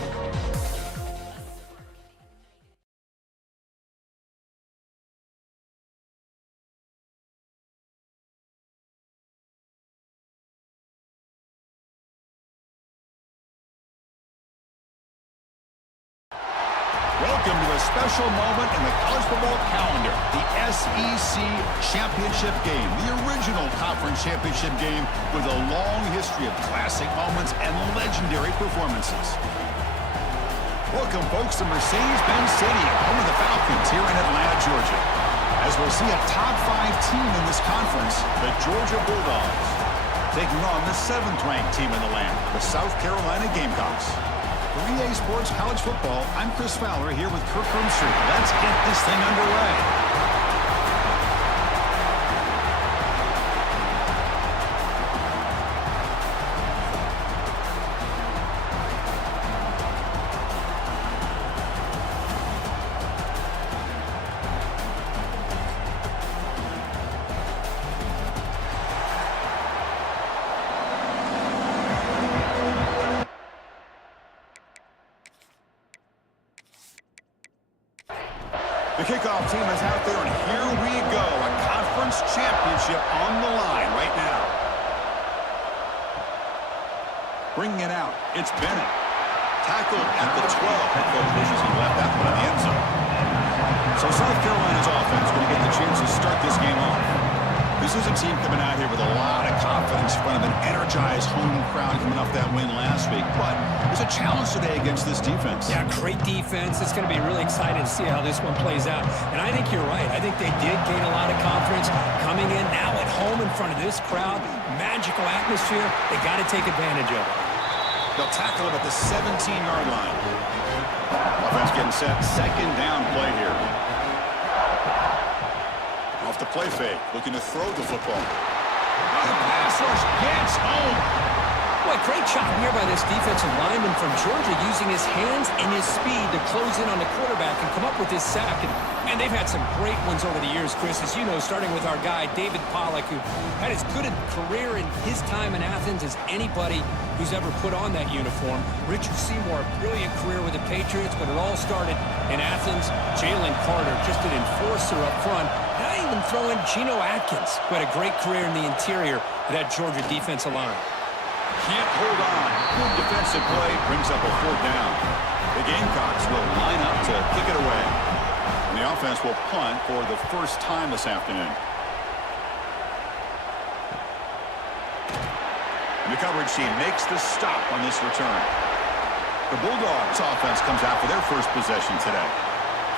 Welcome to a special moment in the college football calendar, the SEC Championship Game, the original conference championship game with a long history of classic moments and legendary performances. Welcome, folks, to Mercedes-Benz Stadium, home of the Falcons here in Atlanta, Georgia. As we'll see a top 5 team in this conference, the Georgia Bulldogs, taking on the 7th-ranked team in the land, the South Carolina Gamecocks. For EA Sports College Football, I'm Chris Fowler here with Kirk Roomstreet. Let's get this thing underway. The kickoff team is out there, and here we go. A conference championship on the line right now. Bringing it out, it's Bennett. Tackled at the 12. Head coach wishes he left that one in the end zone. So South Carolina's offense going to get the chance to start this game off. This is a team coming out here with a lot of confidence in front of an energized home crowd coming off that win last week. But there's a challenge today against this defense. Yeah, great defense. It's going to be really exciting to see how this one plays out. And I think you're right. I think they did gain a lot of confidence coming in now at home in front of this crowd. Magical atmosphere. They got to take advantage of it. They'll tackle him at the 17-yard line. Offense getting set. Second down play here. Off the play fake, looking to throw the football. The pass rush gets home. Boy, great job here by this defensive lineman from Georgia using his hands and his speed to close in on the quarterback and come up with this sack. And they've had some great ones over the years, Chris, as you know, starting with our guy, David Pollock, who had as good a career in his time in Athens as anybody who's ever put on that uniform. Richard Seymour, brilliant career with the Patriots, but it all started in Athens. Jalen Carter, just an enforcer up front. And I even throw in Geno Atkins, who had a great career in the interior of that Georgia defensive line. Can't hold on. Good defensive play brings up a 4th down. The Gamecocks will line up to kick it away. And the offense will punt for the first time this afternoon. And the coverage team makes the stop on this return. The Bulldogs offense comes out for their first possession today.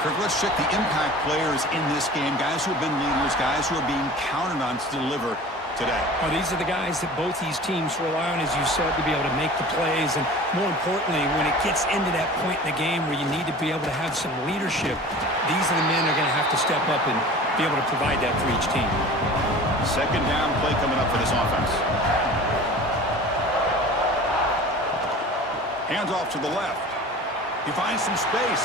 Kirk, let's check the impact players in this game. Guys who have been leaders, guys who are being counted on to deliver today. Well, these are the guys that both these teams rely on, as you said, to be able to make the plays. And more importantly, when it gets into that point in the game where you need to be able to have some leadership, these are the men that are going to have to step up and be able to provide that for each team. Second down play coming up for this offense. Hands off to the left. He finds some space.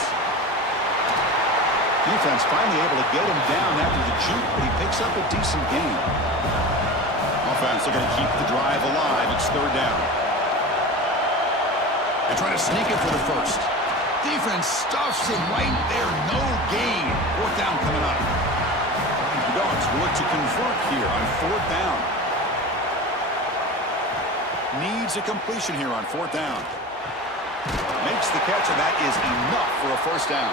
Defense finally able to get him down after the juke, but he picks up a decent gain. Offense looking to keep the drive alive. It's 3rd down. They try to sneak it for the first. Defense stuffs him right there. No gain. 4th down coming up. The Dogs will look to convert here on 4th down. Needs a completion here on 4th down. Makes the catch, and that is enough for a 1st down.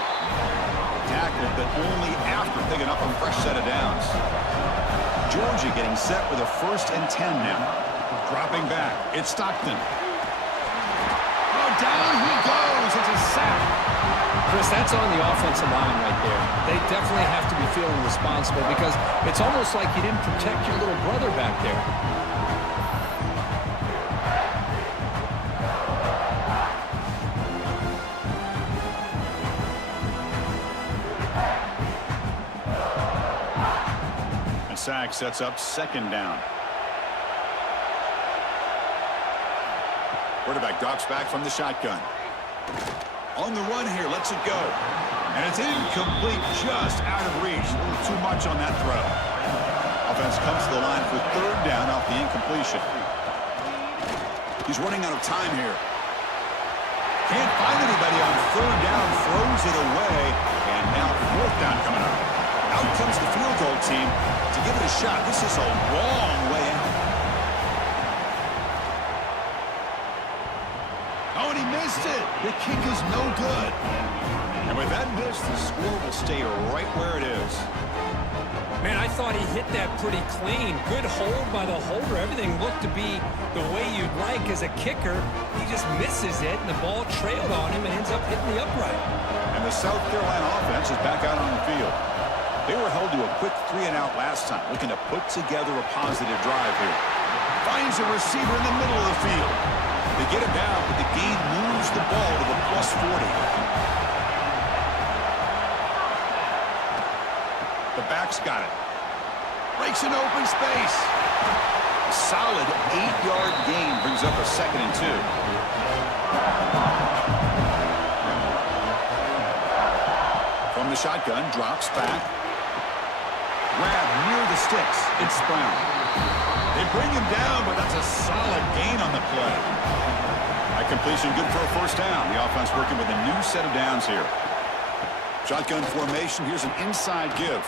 Tackled, but only after picking up a fresh set of downs. Georgia getting set with a 1st and 10 now. Dropping back. It's Stockton. Oh, down he goes. It's a sack. Chris, that's on the offensive line right there. They definitely have to be feeling responsible because it's almost like you didn't protect your little brother back there. sack sets up second down. Quarterback drops back from the shotgun. On the run here, lets it go. And it's incomplete, just out of reach. A little too much on that throw. Offense comes to the line for third down off the incompletion. He's running out of time here. Can't find anybody on third down, throws it away, and now fourth down coming up. Out comes the field goal team to give it a shot. This is a long way out. Oh, and he missed it. The kick is no good. And with that miss, the score will stay right where it is. Man, I thought he hit that pretty clean. Good hold by the holder. Everything looked to be the way you'd like as a kicker. He just misses it, and the ball trailed on him and ends up hitting the upright. And the South Carolina offense is back out on the field. They were held to a quick 3-and-out last time, looking to put together a positive drive here. Finds a receiver in the middle of the field. They get him down, but the gain moves the ball to the +40. The back's got it. Breaks an open space. A solid 8-yard gain brings up a 2nd and 2. From the shotgun, drops back. Grab near the sticks. It's Brown. They bring him down, but that's a solid gain on the play. That completion good for a first down. The offense working with a new set of downs here. Shotgun formation. Here's an inside give.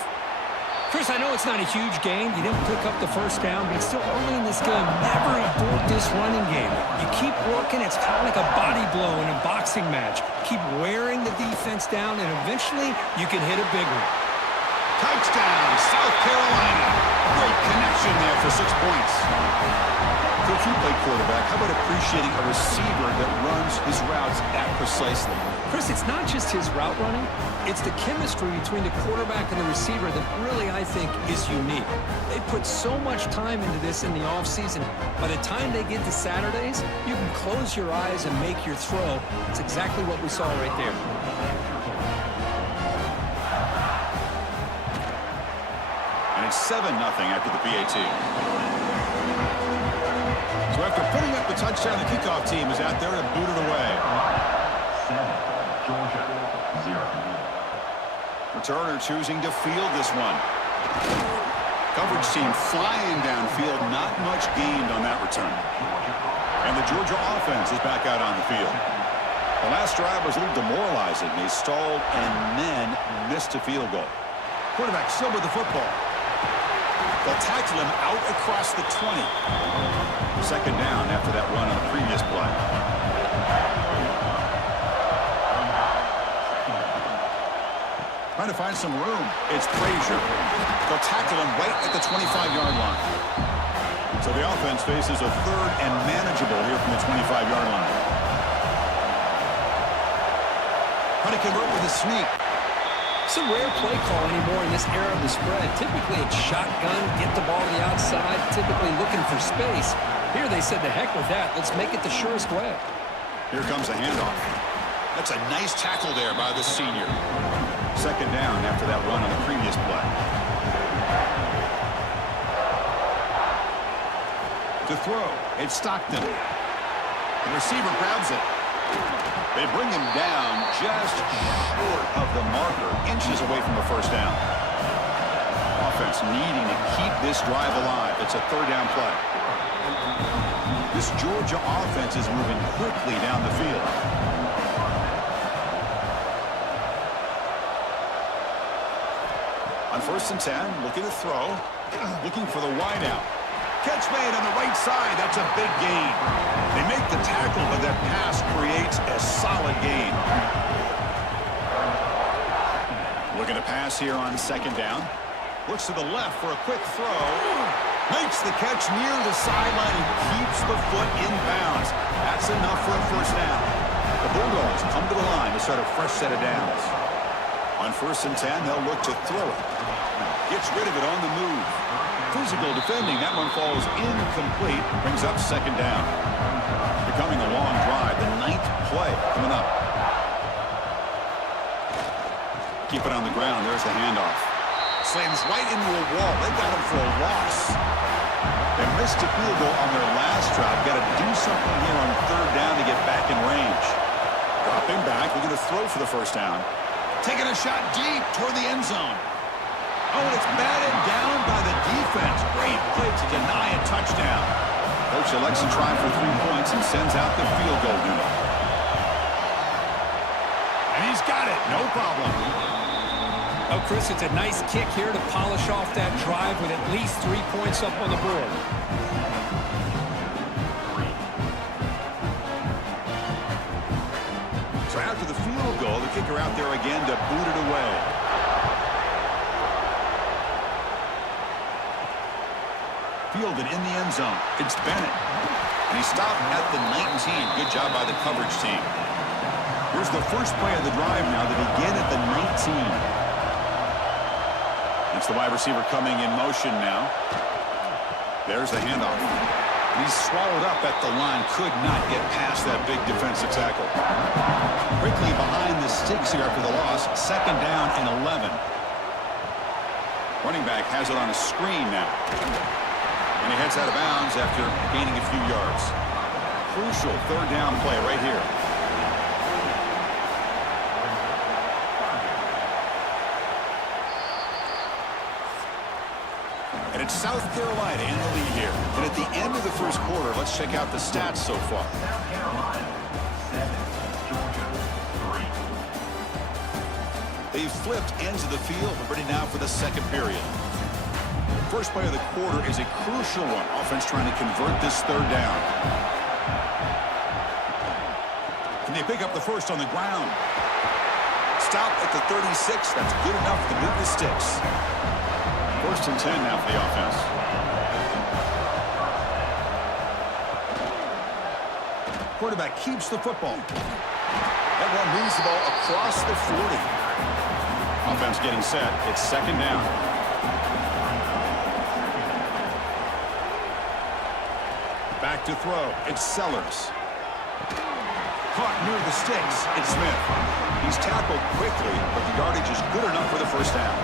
Chris, I know it's not a huge game. You didn't pick up the first down, but it's still early in this game. Never abort this running game. You keep working. It's kind of like a body blow in a boxing match. Keep wearing the defense down, and eventually you can hit a big one. Touchdown, South Carolina. Great connection there for 6 points. Coach, you play quarterback. How about appreciating a receiver that runs his routes that precisely? Chris, it's not just his route running. It's the chemistry between the quarterback and the receiver that really, I think, is unique. They put so much time into this in the offseason. By the time they get to Saturdays, you can close your eyes and make your throw. It's exactly what we saw right there. And it's 7-0 after the PAT. So after putting up the touchdown, the kickoff team is out there to boot it away. 7, Georgia, 0. Returner choosing to field this one. Coverage team flying downfield, not much gained on that return. And the Georgia offense is back out on the field. The last drive was a little demoralizing. They stalled and then missed a field goal. Quarterback still with the football. They'll tackle him out across the 20. Second down after that run on the previous play. Trying to find some room. It's Frazier. They'll tackle him right at the 25-yard line. So the offense faces a third and manageable here from the 25-yard line. Trying to convert with a sneak. It's a rare play call anymore in this era of the spread. Typically, it's shotgun, get the ball to the outside, typically looking for space. Here they said, the heck with that. Let's make it the surest way. Here comes the handoff. That's a nice tackle there by the senior. Second down after that run on the previous play. To throw, it's Stockton. The receiver grabs it. They bring him down just short of the marker, inches away from the first down. Offense needing to keep this drive alive. It's a third down play. This Georgia offense is moving quickly down the field. On 1st and 10, looking to throw, looking for the wideout. Catch made on the right side. That's a big gain. They make the tackle, but that pass creates a solid gain. Looking to pass here on second down. Looks to the left for a quick throw. Makes the catch near the sideline and keeps the foot in bounds. That's enough for a first down. The Bulldogs come to the line to start a fresh set of downs. On 1st and 10, they'll look to throw it. Gets rid of it on the move. Physical defending. That one falls incomplete. Brings up second down. Becoming a long drive. The 9th play coming up. Keep it on the ground. There's the handoff. slams right into a wall. They got him for a loss. They missed a field goal on their last drive. Got to do something here on third down to get back in range. Dropping back. We're going to throw for the first down. Taking a shot deep toward the end zone. Oh, and it's batted down by the defense. Great play to deny a touchdown. Coach elects to try for 3 points and sends out the field goal unit. And he's got it. No problem. Oh, Chris, it's a nice kick here to polish off that drive with at least 3 points up on the board. So after the field goal, the kicker out there again to boot it away. Fielded in the end zone. It's Bennett. And he stopped at the 19. Good job by the coverage team. Here's the first play of the drive now to begin at the 19. It's the wide receiver coming in motion now. There's the handoff. He's swallowed up at the line. Could not get past that big defensive tackle. Quickly behind the sticks here after the loss. Second down and 11. Running back has it on a screen now. And he heads out of bounds after gaining a few yards. Crucial third down play right here. And it's South Carolina in the lead here. And at the end of the first quarter, let's check out the stats so far. South Carolina 7, Georgia 3. They've flipped ends of the field. We're ready now for the second period. First play of the quarter is a crucial one. Offense trying to convert this third down. Can they pick up the first on the ground? Stop at the 36. That's good enough to move the sticks. First and 10 now for the offense. Quarterback keeps the football. That one moves the ball across the 40. Offense getting set. It's second down. Back to throw. It's Sellers. Caught near the sticks. It's Smith. He's tackled quickly, but the yardage is good enough for the first down.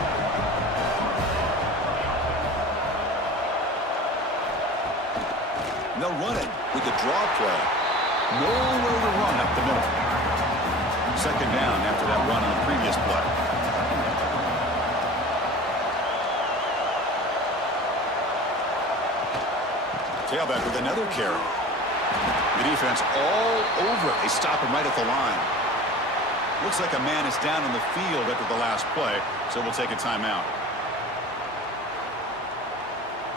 They'll run it with the draw play. Nowhere to run up the middle. Second down after that run on the previous play. Tailback with another carry. The defense all over it. They stop him right at the line. Looks like a man is down on the field after the last play, so we'll take a timeout.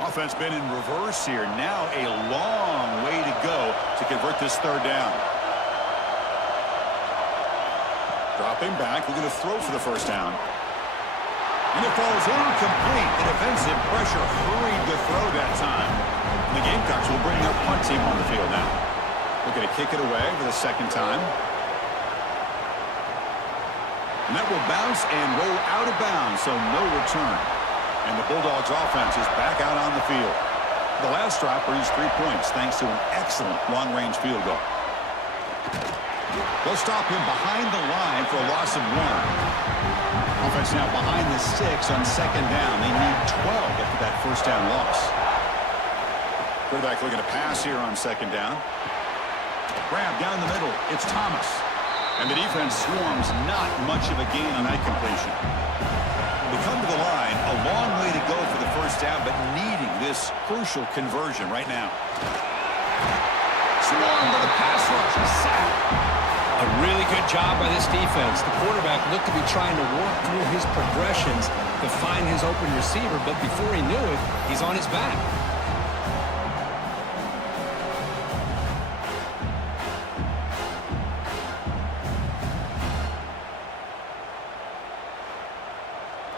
Offense been in reverse here. Now a long way to go to convert this third down. Dropping back. We're going to throw for the first down. And it falls incomplete. The defensive pressure hurried the throw that time. And the Gamecocks will bring their punt team on the field now. We're going to kick it away for the second time. And that will bounce and roll out of bounds, so no return. And the Bulldogs offense is back out on the field. The last drive produced 3 points thanks to an excellent long-range field goal. They'll stop him behind the line for a loss of 1. Offense now behind the sticks on second down. They need 12 after that first down loss. Quarterback looking to pass here on second down. Grab down the middle. It's Thomas. And the defense swarms. Not much of a gain on that completion. They come to the line, a long way to go for the first down, but needing this crucial conversion right now. Swarm to the pass rush, a sack. A really good job by this defense. The quarterback looked to be trying to work through his progressions to find his open receiver, but before he knew it, he's on his back.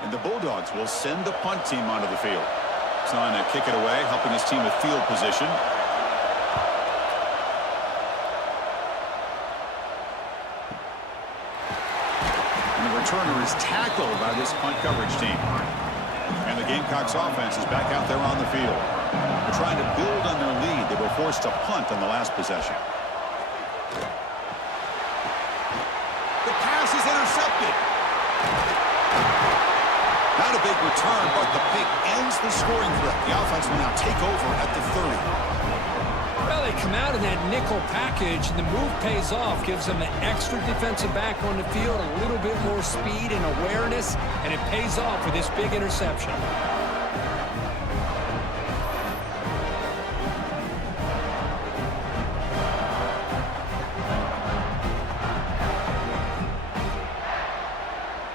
And the Bulldogs will send the punt team onto the field. It's on to kick it away, helping his team with field position. And the returner is tackled by this punt coverage team. And the Gamecocks offense is back out there on the field. They're trying to build on their lead. They were forced to punt on the last possession. The pass is intercepted. Not a big return, but the pick ends the scoring threat. The offense will now take over at the 30. Well, they come out in that nickel package, and the move pays off. Gives them an extra defensive back on the field, a little bit more speed and awareness, and it pays off with this big interception.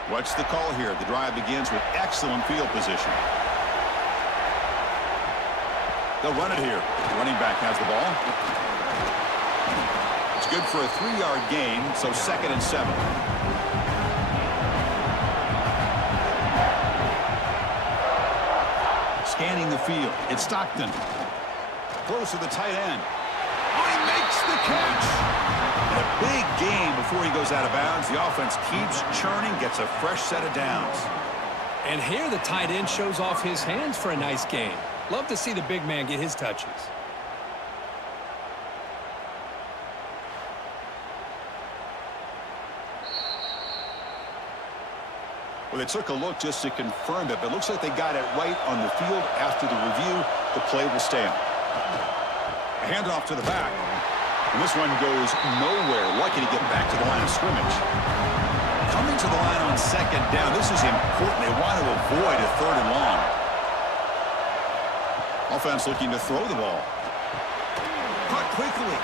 What's the call here? The drive begins with excellent field position. They'll run it here. The running back has the ball. It's good for a 3-yard gain, so 2nd and 7. Scanning the field. It's Stockton. Close to the tight end. Oh, he makes the catch. And a big gain before he goes out of bounds. The offense keeps churning, gets a fresh set of downs. And here the tight end shows off his hands for a nice gain. Love to see the big man get his touches. Well, they took a look just to confirm it, but it looks like they got it right on the field. After the review, the play will stand. A handoff to the back. And this one goes nowhere. Lucky to get back to the line of scrimmage. Coming to the line on 2nd down. This is important. They want to avoid a 3rd and long. Offense looking to throw the ball. Caught quickly.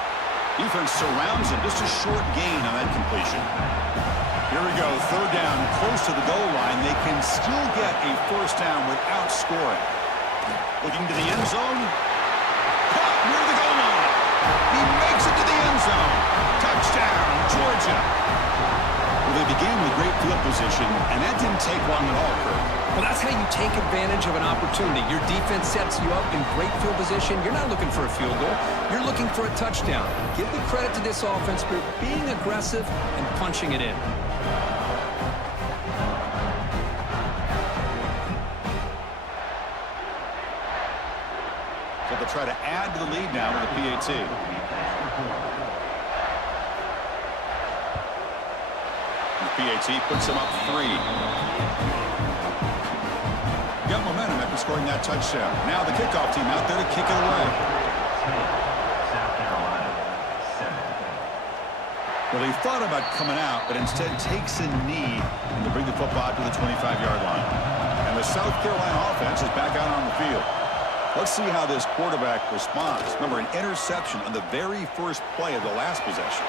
Defense surrounds him. Just a short gain on that completion. Here we go. 3rd down, close to the goal line. They can still get a 1st down without scoring. Looking to the end zone. Caught near the goal line. He makes it to the end zone. Touchdown, Georgia. Well, they began with great field position, and that didn't take long at all, Kurt. Well, that's how you take advantage of an opportunity. Your defense sets you up in great field position. You're not looking for a field goal. You're looking for a touchdown. Give the credit to this offense for being aggressive and punching it in. So they'll try to add to the lead now with the PAT. The PAT puts them up 3. Got momentum after scoring that touchdown. Now the kickoff team out there to kick it away. South Carolina, 7. Well, he thought about coming out, but instead takes a knee to bring the football out to the 25-yard line. And the South Carolina offense is back out on the field. Let's see how this quarterback responds. Remember, an interception on the very first play of the last possession.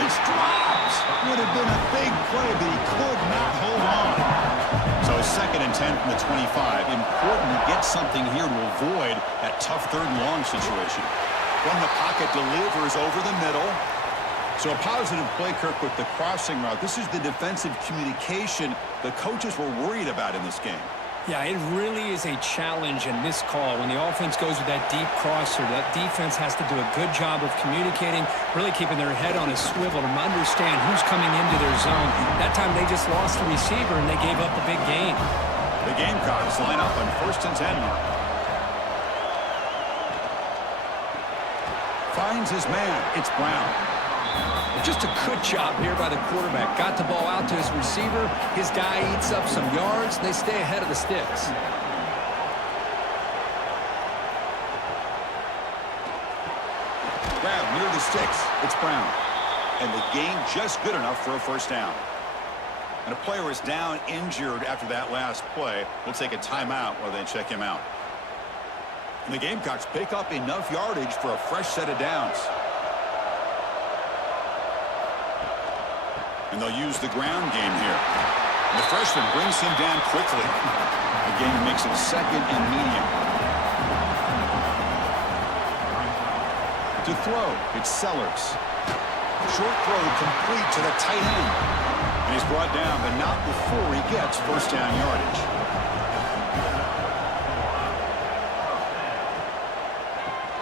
It's dropped. Would have been a big play, but he could not hold on. So 2nd and 10 from the 25. Important to get something here to avoid that tough 3rd and long situation. From the pocket, delivers over the middle. So a positive play, Kirk, with the crossing route. This is the defensive communication the coaches were worried about in this game. Yeah, it really is a challenge in this call. When the offense goes with that deep crosser, that defense has to do a good job of communicating, really keeping their head on a swivel to understand who's coming into their zone. That time they just lost the receiver and they gave up a big gain. The Gamecocks line up on 1st and 10. Finds his man. It's Brown. Just a good job here by the quarterback. Got the ball out to his receiver. His guy eats up some yards. They stay ahead of the sticks. Grab near the sticks. It's Brown. And the gain just good enough for a 1st down. And a player is down injured after that last play. We'll take a timeout while they check him out. And the Gamecocks pick up enough yardage for a fresh set of downs. And they'll use the ground game here. And the freshman brings him down quickly. The game makes it 2nd and medium. To throw, it's Sellers. Short throw complete to the tight end. And he's brought down, but not before he gets 1st down yardage.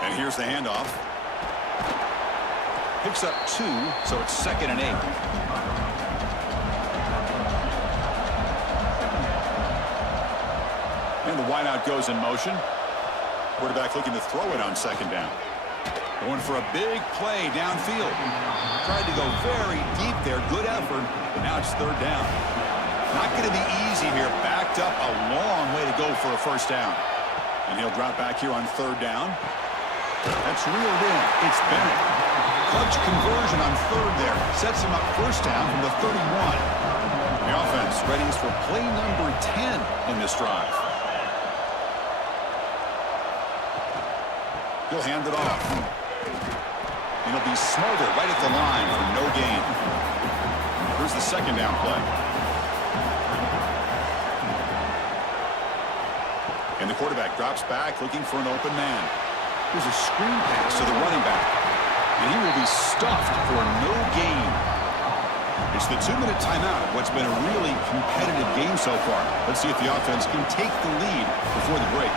And here's the handoff. Picks up 2, so it's 2nd and 8. And the wideout goes in motion. Quarterback looking to throw it on 2nd down. Going for a big play downfield. Tried to go very deep there. Good effort, but now it's 3rd down. Not going to be easy here. Back picked up a long way to go for a first down. And he'll drop back here on third down. That's reeled in. It's Bennett. Clutch conversion on third there. Sets him up first down from the 31. The offense ready for play number 10 in this drive. He'll hand it off. And he'll be smothered right at the line for no gain. Here's the second down play. And the quarterback drops back looking for an open man. Here's a screen pass to the running back. And he will be stuffed for no gain. It's the 2-minute timeout of what's been a really competitive game so far. Let's see if the offense can take the lead before the break.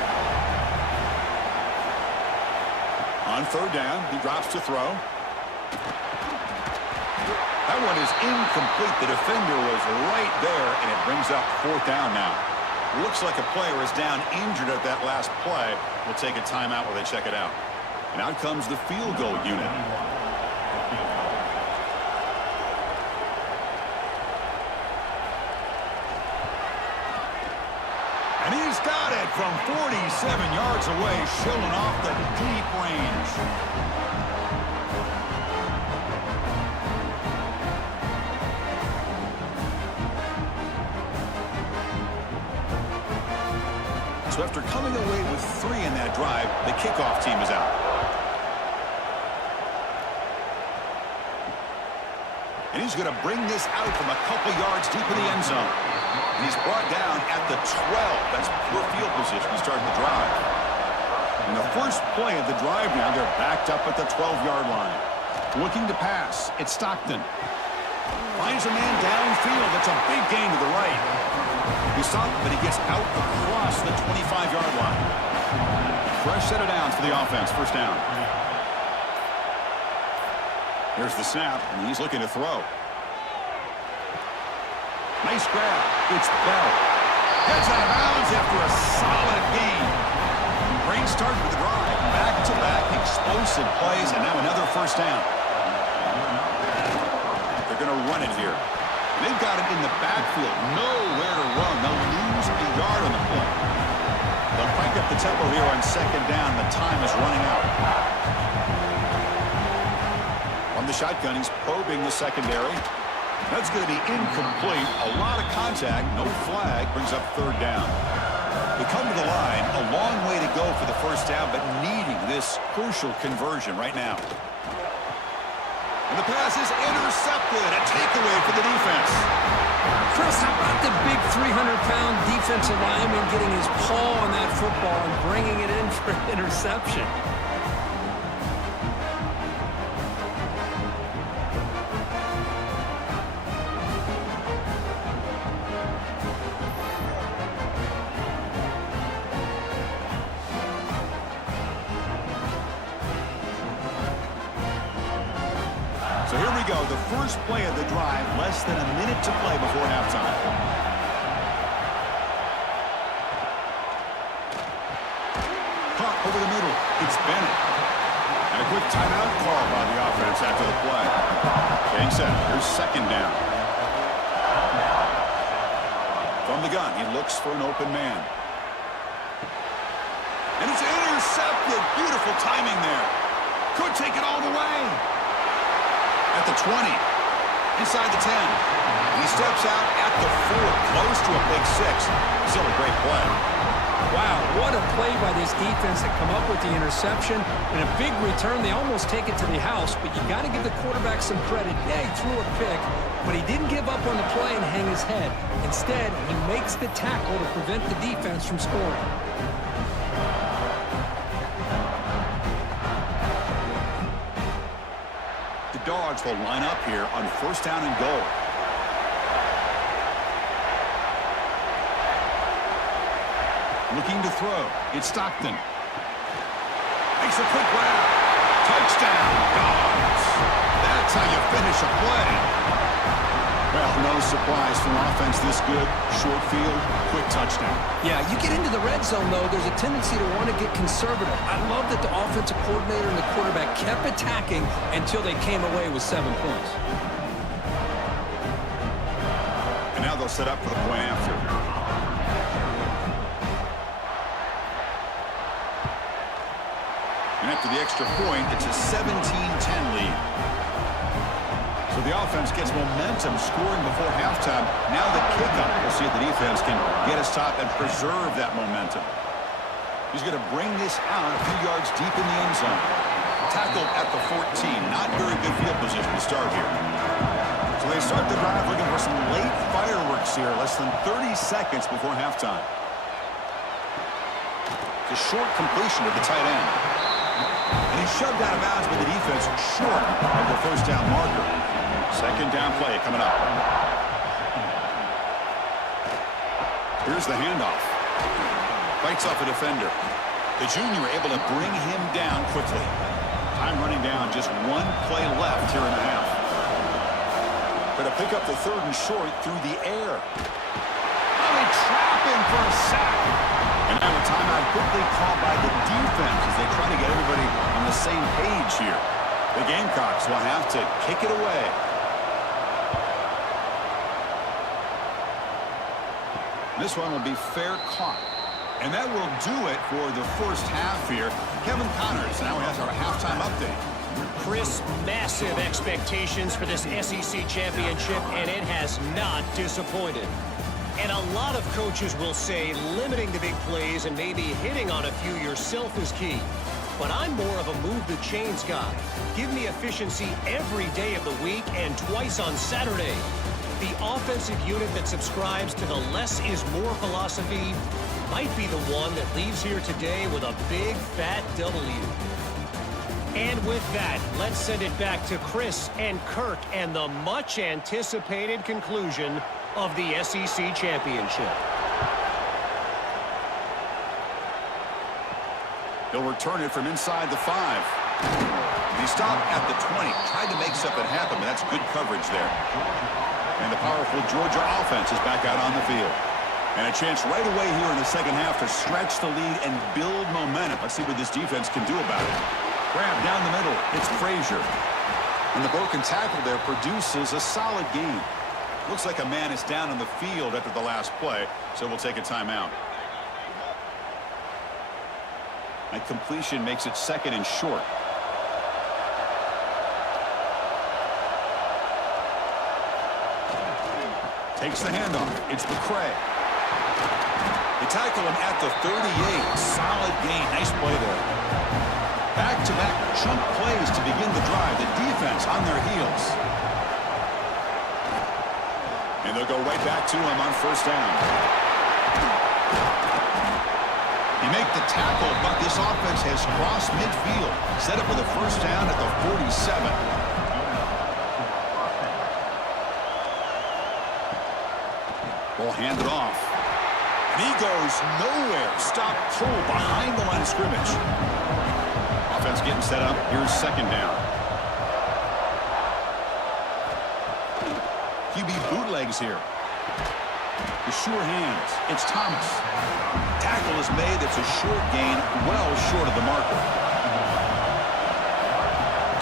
On third down, he drops to throw. That one is incomplete. The defender was right there, and it brings up fourth down now. Looks like a player is down injured at that last play. We'll take a timeout while they check it out. And out comes the field goal unit. And he's got it from 47 yards away, showing off the deep range. So after coming away with 3 in that drive, the kickoff team is out. And he's going to bring this out from a couple yards deep in the end zone. And he's brought down at the 12. That's poor field position to start the drive. And the first play of the drive now, they're backed up at the 12-yard line. Looking to pass. It's Stockton. Finds a man downfield. That's a big gain to the right. He stopped, but he gets out across the 25-yard line. Fresh set of downs for the offense. First down. Here's the snap, and he's looking to throw. Nice grab. It's Bell. Heads out of bounds after a solid gain. Great start to the drive. Back-to-back explosive plays, and now another first down. They're going to run it here. They've got it in the backfield. Nowhere to run. They'll lose a yard on the play. They'll crank up the tempo here on second down. The time is running out. On the shotgun, he's probing the secondary. That's going to be incomplete. A lot of contact. No flag. Brings up third down. They come to the line. A long way to go for the first down, but needing this crucial conversion right now. And the pass is intercepted. A takeaway for the defense. Chris, how about the big 300-pound defensive lineman getting his paw on that football and bringing it in for an interception? So here we go, the first play of the drive, less than a minute to play before halftime. Caught over the middle, it's Bennett. And a quick timeout call by the offense after the play. Getting set, here's second down. From the gun, he looks for an open man. And it's intercepted, beautiful timing there. Could take it all the way. At the 20, inside the 10. He steps out at the 4, close to a big 6. Still a great play. Wow, what a play by this defense to come up with the interception. And a big return, they almost take it to the house, but you got to give the quarterback some credit. Yeah, he threw a pick, but he didn't give up on the play and hang his head. Instead, he makes the tackle to prevent the defense from scoring. Dogs will line up here on first down and goal. Looking to throw. It's Stockton. Makes a quick grab. Touchdown, Dogs. That's how you finish a play. Well, no surprise from offense this good. Short field, quick touchdown. Yeah, you get into the red zone, though, there's a tendency to want to get conservative. I love that the offensive coordinator and the quarterback kept attacking until they came away with 7 points. And now they'll set up for the point after. After the extra point, it's a 17-10 lead. So the offense gets momentum scoring before halftime. Now the kickoff. We'll see if the defense can get a stop and preserve that momentum. He's going to bring this out a few yards deep in the end zone. Tackled at the 14. Not very good field position to start here. So they start the drive looking for some late fireworks here. Less than 30 seconds before halftime. It's a short completion to the tight end. And he's shoved out of bounds by the defense short of the first down marker. Second down play coming up. Here's the handoff. Fights off a defender. The junior able to bring him down quickly. Time running down, just one play left here in the half. Going to pick up the third and short through the air. Oh, they trap him for a sack. And now a timeout quickly called by the defense as they try to get everybody on the same page here. The Gamecocks will have to kick it away. This one will be fair caught. And that will do it for the first half here. Kevin Connors now has our halftime update. Chris, massive expectations for this SEC championship, and it has not disappointed. And a lot of coaches will say limiting the big plays and maybe hitting on a few yourself is key. But I'm more of a move the chains guy. Give me efficiency every day of the week and twice on Saturday. The offensive unit that subscribes to the less is more philosophy might be the one that leaves here today with a big fat W. And with that, let's send it back to Chris and Kirk and the much anticipated conclusion of the SEC championship. He'll return it from inside the 5. He stopped at the 20. Tried to make something happen, but that's good coverage there. And the powerful Georgia offense is back out on the field. And a chance right away here in the second half to stretch the lead and build momentum. Let's see what this defense can do about it. Grab down the middle. It's Frazier. And the broken tackle there produces a solid gain. Looks like a man is down on the field after the last play, so we'll take a timeout. And completion makes it second and short. Takes the handoff. It's McCray. They tackle him at the 38. Solid gain. Nice play there. Back-to-back chunk plays to begin the drive. The defense on their heels. And they'll go right back to him on first down. He make the tackle, but this offense has crossed midfield. Set up with a first down at the 47. Ball handed off. And he goes nowhere. Stop cold behind the line of scrimmage. Offense getting set up. Here's second down. QB bootlegs here. The sure hands. It's Thomas. Tackle is made. It's a short gain, well short of the marker.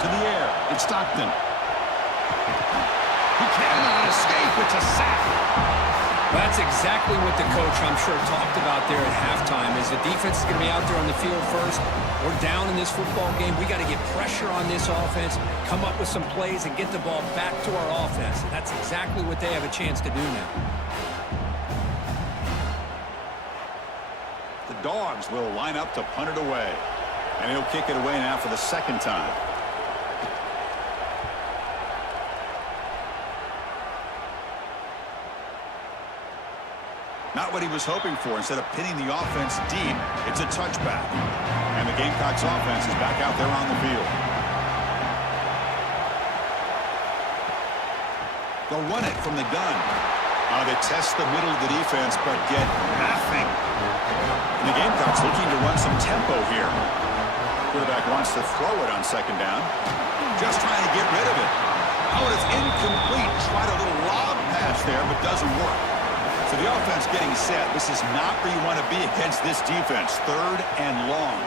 To the air. It's Stockton. He cannot escape. It's a sack. Well, that's exactly what the coach, I'm sure, talked about there at halftime, is the defense is going to be out there on the field first. We're down in this football game. We got to get pressure on this offense, come up with some plays, and get the ball back to our offense. And that's exactly what they have a chance to do now. The Dogs will line up to punt it away. And he'll kick it away now for the second time. Not what he was hoping for. Instead of pinning the offense deep, it's a touchback. And the Gamecocks offense is back out there on the field. They'll run it from the gun. They test the middle of the defense, but get nothing. And the Gamecocks looking to run some tempo here. Quarterback wants to throw it on second down. Just trying to get rid of it. Oh, it's incomplete. Tried a little lob pass there, but doesn't work. So the offense getting set. This is not where you want to be against this defense. Third and long.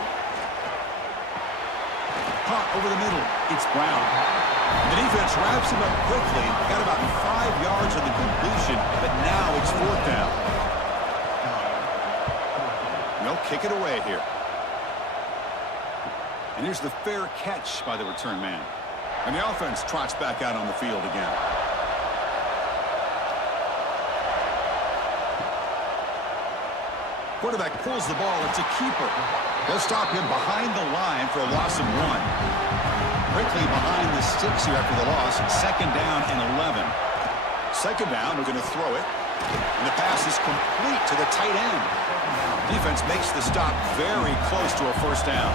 Caught over the middle. It's Brown. The defense wraps him up quickly. Got about 5 yards of the completion, but now it's fourth down. They'll kick it away here. And here's the fair catch by the return man. And the offense trots back out on the field again. Quarterback pulls the ball. It's a keeper. They'll stop him behind the line for a loss of 1. Quickly behind the sticks here after the loss. 2nd down and 11. 2nd down, we're going to throw it. And the pass is complete to the tight end. Defense makes the stop very close to a 1st down.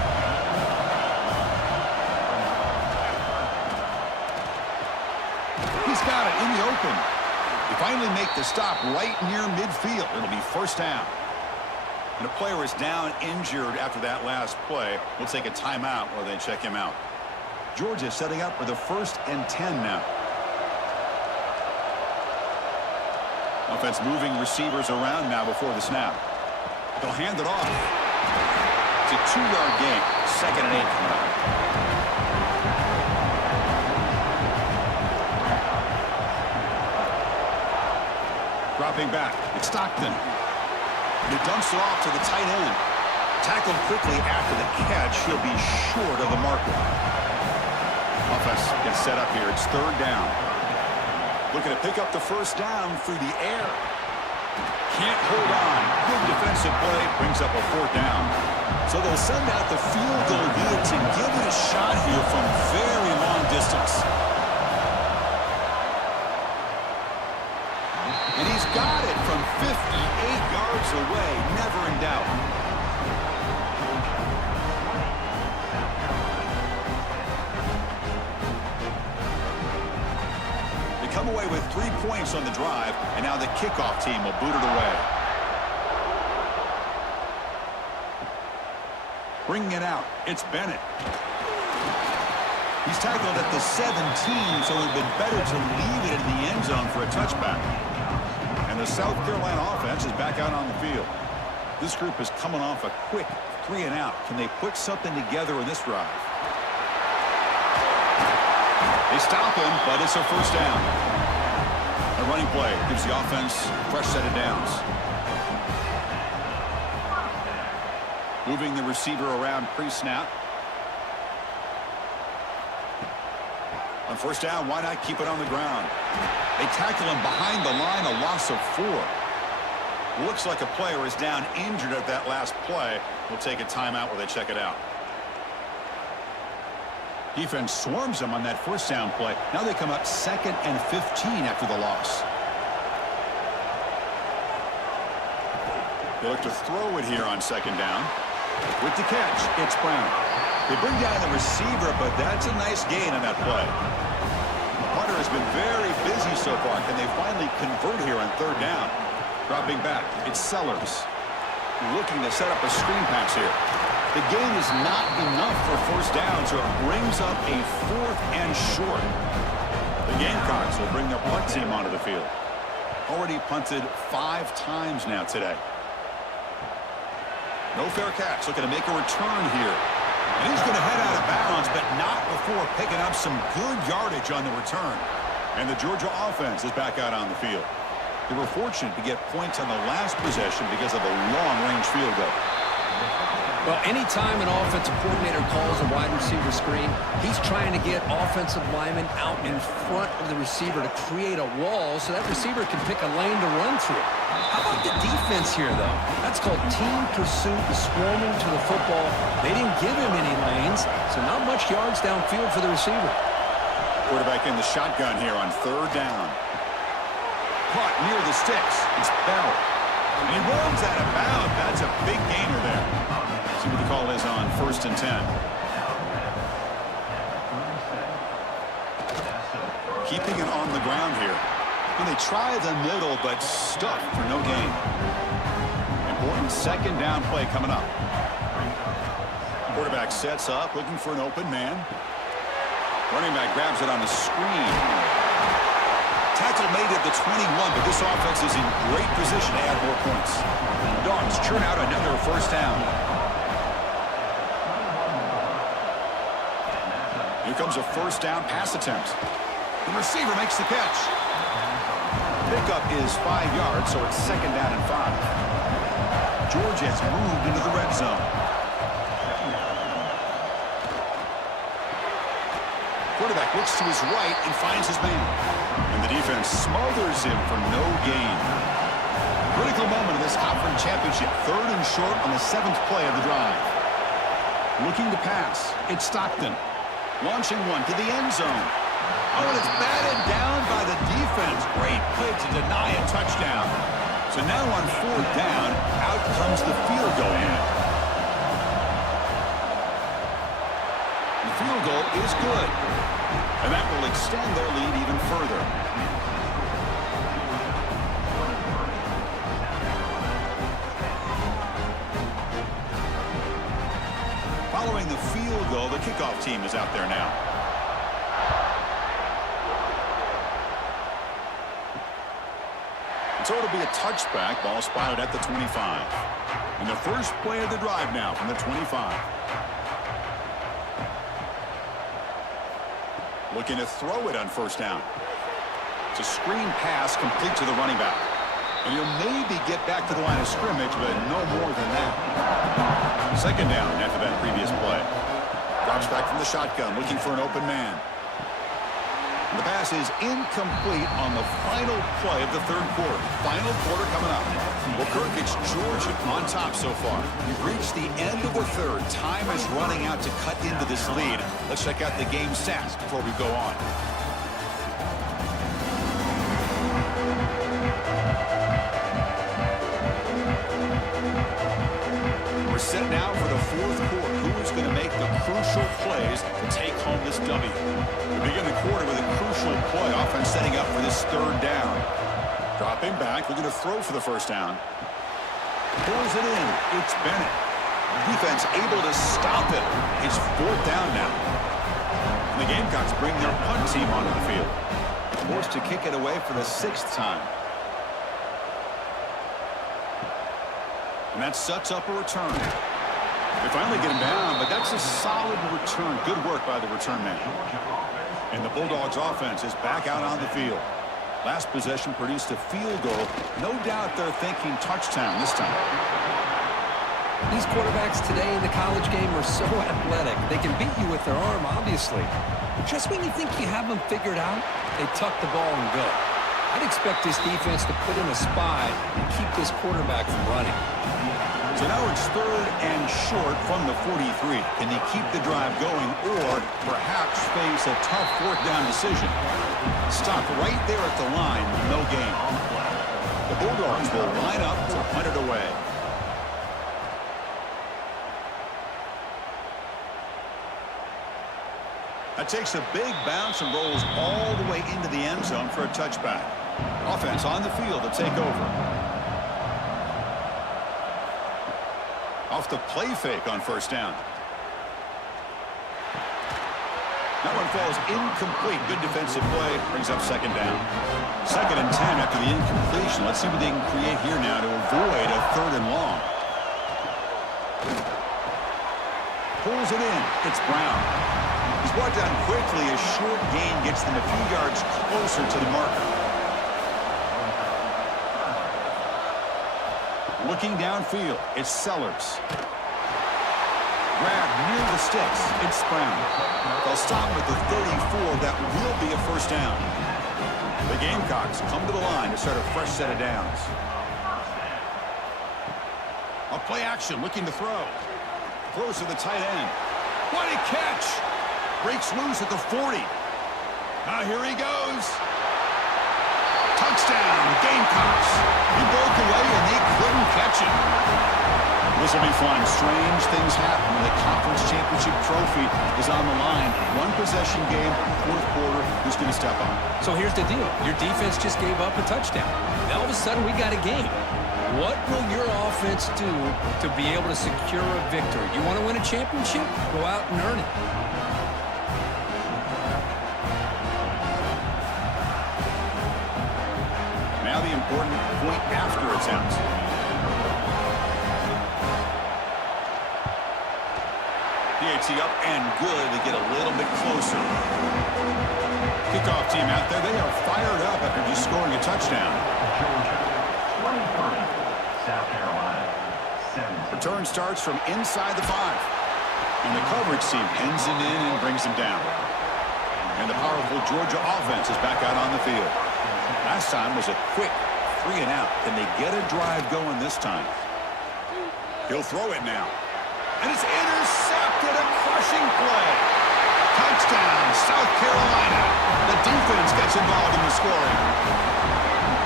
He's got it in the open. They finally make the stop right near midfield. It'll be 1st down. And a player is down injured after that last play. We'll take a timeout while they check him out. Georgia setting up for the 1st and 10 now. Offense moving receivers around now before the snap. They'll hand it off. It's a 2-yard gain. 2nd and 8 coming up. Dropping back. It's Stockton. He dumps it off to the tight end. Tackled quickly after the catch. He'll be short of the marker. Offense gets set up here. It's 3rd down. Looking to pick up the 1st down through the air. Can't hold on. Good defensive play. Brings up a 4th down. So they'll send out the field goal unit to give it a shot here from very long distance. And he's got it from 58 yards away. Never in doubt. They come away with 3 points on the drive, and now the kickoff team will boot it away. Bringing it out, it's Bennett. He's tackled at the 17, so it would have been better to leave it in the end zone for a touchback. And the South Carolina offense is back out on the field. This group is coming off a quick 3 and out. Can they put something together in this drive? They stop him, but it's a 1st down. A running play gives the offense a fresh set of downs. Moving the receiver around pre-snap. On 1st down, why not keep it on the ground? They tackle him behind the line, a loss of 4. Looks like a player is down injured at that last play. We'll take a timeout while they check it out. Defense swarms them on that 1st down play. Now they come up 2nd and 15 after the loss. They look to throw it here on 2nd down. With the catch, it's Brown. They bring down the receiver, but that's a nice gain on that play. The punter has been very busy so far. Can they finally convert here on 3rd down? Dropping back, it's Sellers. Looking to set up a screen pass here. The gain is not enough for 1st down, so it brings up a 4th and short. The Gamecocks will bring their punt team onto the field. Already punted 5 times now today. No fair catch, looking to make a return here. And he's going to head out of bounds, but not before picking up some good yardage on the return. And the Georgia offense is back out on the field. They were fortunate to get points on the last possession because of a long-range field goal. Well, anytime an offensive coordinator calls a wide receiver screen, he's trying to get offensive linemen out in front of the receiver to create a wall so that receiver can pick a lane to run through. How about the defense here, though? That's called team pursuit, swarming to the football. They didn't give him any lanes, so not much yards downfield for the receiver. Quarterback in the shotgun here on 3rd down. Caught near the sticks. It's Bell. And he runs out of bounds. That's a big gainer there. See what the call is on 1st and 10. Keeping it on the ground here. And they try the middle, but stuck for no gain. Important 2nd down play coming up. Quarterback sets up, looking for an open man. Running back grabs it on the screen. Tackle made at the 21, but this offense is in great position to add more points. Dogs churn out another 1st down. Here comes a 1st down pass attempt. The receiver makes the catch. Pickup is 5 yards, so it's 2nd down and 5. Georgia has moved into the red zone. quarterback looks to his right and finds his man. And the defense smothers him for no gain. Critical moment of this conference championship. 3rd and short on the 7th play of the drive. Looking to pass. It's Stockton. Launching one to the end zone. Oh, and it's batted down by the defense. Great play to deny a touchdown. So now on 4th down, out comes the field goal unit. The field goal is good. And that will extend their lead even further. Following the field goal, the kickoff team is out there now. So it'll be a touchback. Ball spotted at the 25. And the first play of the drive now from the 25. Looking to throw it on 1st down. It's a screen pass complete to the running back. And he'll maybe get back to the line of scrimmage, but no more than that. 2nd down after that previous play. Drops back from the shotgun, looking for an open man. The pass is incomplete on the final play of the 3rd quarter. Final quarter coming up. Well, Kirk, it's Georgia on top so far. We've reached the end of the 3rd. Time is running out to cut into this lead. Let's check out the game stats before we go on. We're set now for the 4th quarter. Who is going to make the crucial plays to take home this W? We begin the quarter with a crucial play. Offense setting up for this 3rd down. Dropping back, looking to throw for the 1st down. Pulls it in. It's Bennett. Defense able to stop it. It's 4th down now. And the Gamecocks bring their punt team onto the field. Forced to kick it away for the 6th time. And that sets up a return. They finally get him down, but that's a solid return. Good work by the return man. And the Bulldogs offense is back out on the field. Last possession produced a field goal. No doubt they're thinking touchdown this time. These quarterbacks today in the college game are so athletic. They can beat you with their arm, obviously. Just when you think you have them figured out, they tuck the ball and go. I'd expect this defense to put in a spy and keep this quarterback from running. So now it's 3rd and short from the 43. Can he keep the drive going or perhaps face a tough 4th down decision? Stop right there at the line, no gain. The Bulldogs will line up to punt it away. That takes a big bounce and rolls all the way into the end zone for a touchback. Offense on the field to take over. Off the play fake on 1st down. That one falls incomplete. Good defensive play. Brings up 2nd down. 2nd and 10 after the incompletion. Let's see what they can create here now to avoid a 3rd and long. Pulls it in. It's Brown. He's brought down quickly. A short gain gets them a few yards closer to the marker. Looking downfield, it's Sellers. Grab near the sticks, it's Brown. They'll stop him at the 34. That will be a 1st down. The Gamecocks come to the line to start a fresh set of downs. A play action, looking to throw. Throws to the tight end. What a catch! Breaks loose at the 40. Now here he goes. Touchdown, Gamecocks. He broke away and they couldn't catch him. This will be fun. Strange things happen when the conference championship trophy is on the line. 1-possession game, 4th quarter. Who's going to step up? So here's the deal. Your defense just gave up a touchdown. Now all of a sudden we got a game. What will your offense do to be able to secure a victory? You want to win a championship? Go out and earn it. Now the important point after attempt. PAT up and good. They get a little bit closer. Kickoff team out there. They are fired up after just scoring a touchdown. Georgia, 23. South Carolina, 17. Return starts from inside the 5. And the coverage team pins him in and brings him down. And the powerful Georgia offense is back out on the field. Last time was a quick 3 and out. Can they get a drive going this time? He'll throw it now. And it's intercepted. A crushing play. Touchdown, South Carolina. The defense gets involved in the scoring.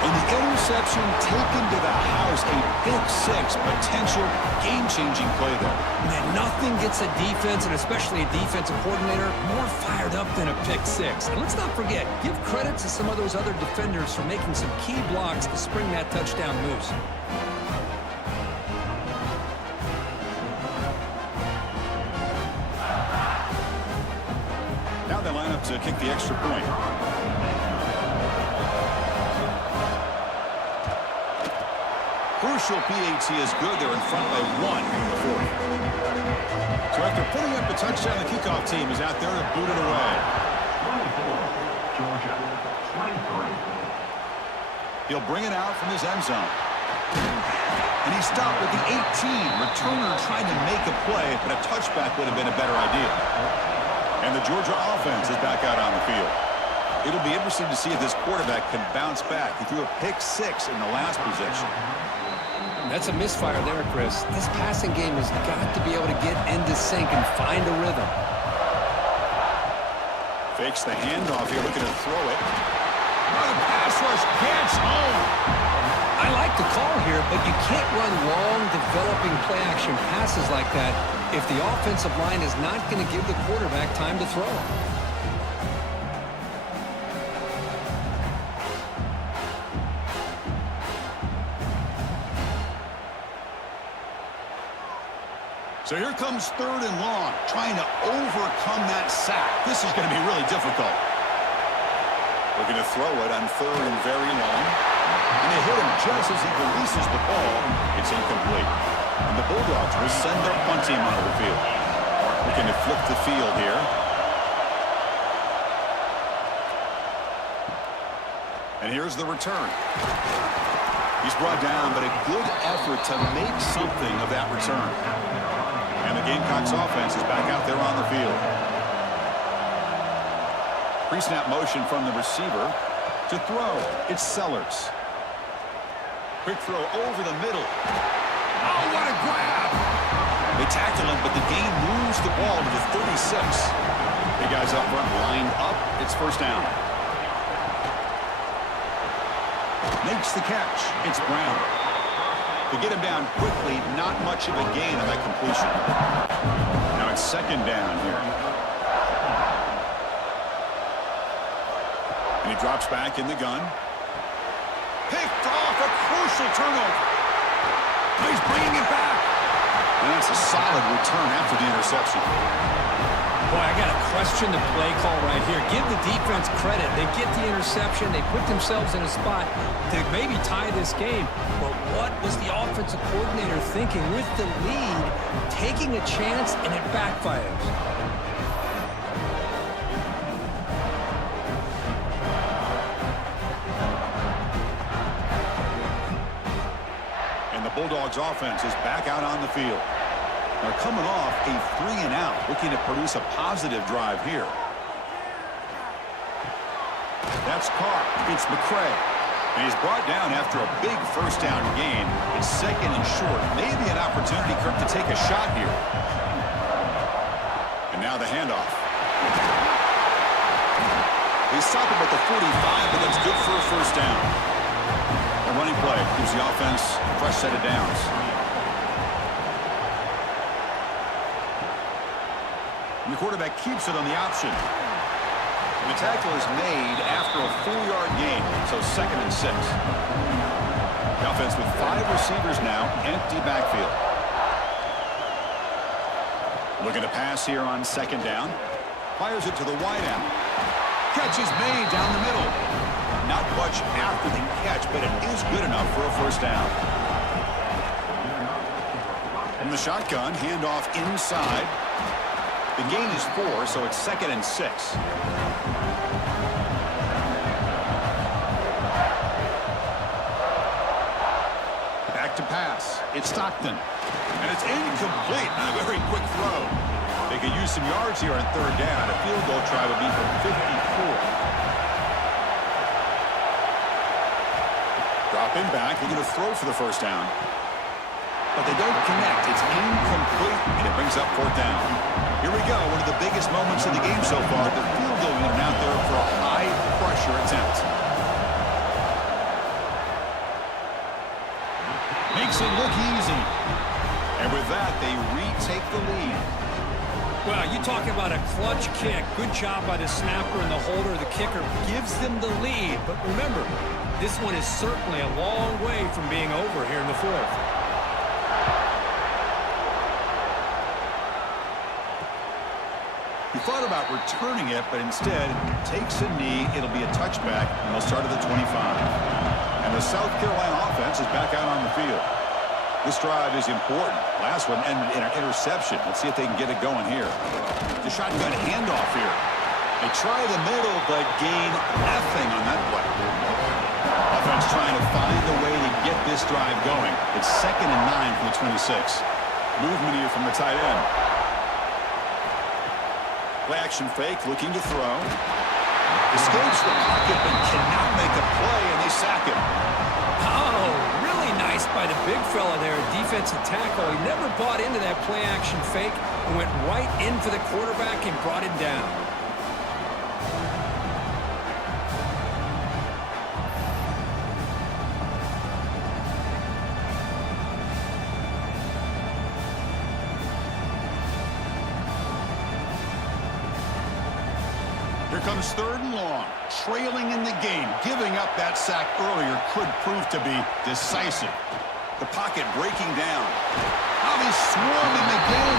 And the interception taken to the house. A big 6 potential game-changing play there. Man, nothing gets a defense, and especially a defensive coordinator, more fired up than a pick 6. And let's not forget, give credit to some of those other defenders for making some key blocks to spring that touchdown loose. Now they line up to kick the extra point. Crucial PAT is good. They're in front by 1 in the 4th. So after putting up a touchdown, the kickoff team is out there to boot it away. 24, Georgia, 23. He'll bring it out from his end zone. And he stopped at the 18. Returner trying to make a play, but a touchback would have been a better idea. And the Georgia offense is back out on the field. It'll be interesting to see if this quarterback can bounce back. He threw a pick 6 in the last possession. That's a misfire there, Chris. This passing game has got to be able to get into sync and find a rhythm. Fakes the handoff here, looking to throw it. Oh, the pass rush gets home. I like the call here, but you can't run long, developing play-action passes like that if the offensive line is not going to give the quarterback time to throw. So here comes 3rd and long, trying to overcome that sack. This is going to be really difficult. Looking to throw it on 3rd and very long. And they hit him just as he releases the ball. It's incomplete. And the Bulldogs will send their punt team onto the field. Looking to flip the field here. And here's the return. He's brought down, but a good effort to make something of that return. And the Gamecocks offense is back out there on the field. Pre-snap motion from the receiver to throw. It's Sellers. Quick throw over the middle. Oh, what a grab! They tackle him, but the gain moves the ball to the 36. Big guys up front lined up. It's 1st down. Makes the catch. It's Brown. To get him down quickly, not much of a gain on that completion. Now it's 2nd down here. And he drops back in the gun. Picked off, a crucial turnover. He's bringing it back. And that's a solid return after the interception. Boy, I got to question the play call right here. Give the defense credit. They get the interception. They put themselves in a spot to maybe tie this game. But what was the offensive coordinator thinking with the lead, taking a chance, and it backfires? And the Bulldogs offense is back out on the field. They're coming off a 3 and out, looking to produce a positive drive here. That's Carr. It's McCray. And he's brought down after a big 1st down gain. It's 2nd and short. Maybe an opportunity, Kirk, to take a shot here. And now the handoff. They stop him at the 45, but that's good for a 1st down. A running play gives the offense a fresh set of downs. And the quarterback keeps it on the option. And the tackle is made after a 4-yard gain, so 2nd and 6. The offense with 5 receivers now, empty backfield. Looking to pass here on 2nd down. Fires it to the wideout. Catch is made down the middle. Not much after the catch, but it is good enough for a 1st down. From the shotgun, handoff inside. The gain is 4, so it's 2nd and 6. Back to pass. It's Stockton. And it's incomplete on a very quick throw. They could use some yards here on 3rd down. A field goal try would be from 55. score. Dropping back, looking to throw for the first down. But they don't connect. It's incomplete, and it brings up fourth down. Here we go, one of the biggest moments of the game so far. The field goal unit out there for a high-pressure attempt. Makes it look easy. And with that, they retake the lead. Well, you talk about a clutch kick. Good job by the snapper and the holder. The kicker gives them the lead. But remember, this one is certainly a long way from being over here in the fourth. He thought about returning it, but instead takes a knee. It'll be a touchback, and they'll start at the 25. And the South Carolina offense is back out on the field. This drive is important. Last one ended in an interception. Let's see if they can get it going here. The shotgun handoff here. They try the middle, but gain nothing on that play. Offense trying to find a way to get this drive going. It's 2nd and 9 from the 26. Movement here from the tight end. Play action fake, looking to throw. Escapes the pocket, but cannot make a play, and they sack him. Oh, really nice by the big fella there, defensive tackle. He never bought into that play action fake and went right in for the quarterback and brought him down. Here comes 3rd and long, trailing in the game. Giving up that sack earlier could prove to be decisive. The pocket breaking down. Now they swarm him again.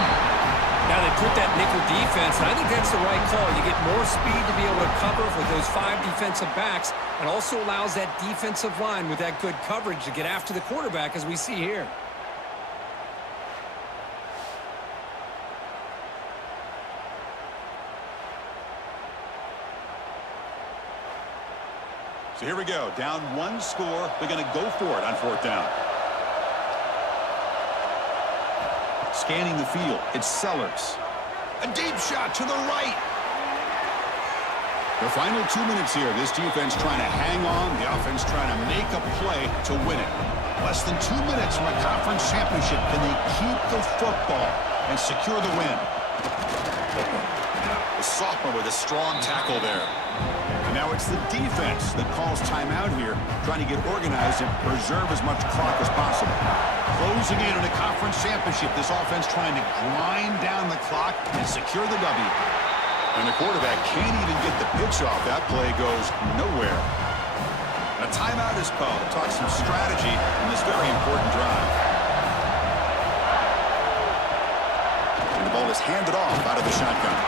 Now they put that nickel defense, and I think that's the right call. You get more speed to be able to cover with those 5 defensive backs, and also allows that defensive line with that good coverage to get after the quarterback, as we see here. So here we go. Down 1 score. They're going to go for it on 4th down. Scanning the field. It's Sellers. A deep shot to the right. The final 2 minutes here. This defense trying to hang on. The offense trying to make a play to win it. Less than 2 minutes from a conference championship. Can they keep the football and secure the win? The sophomore with a strong tackle there. And now it's the defense that calls timeout here, trying to get organized and preserve as much clock as possible. Closing in on a conference championship, this offense trying to grind down the clock and secure the W. And the quarterback can't even get the pitch off. That play goes nowhere. And a timeout is called. Talk some strategy in this very important drive. And the ball is handed off out of the shotgun.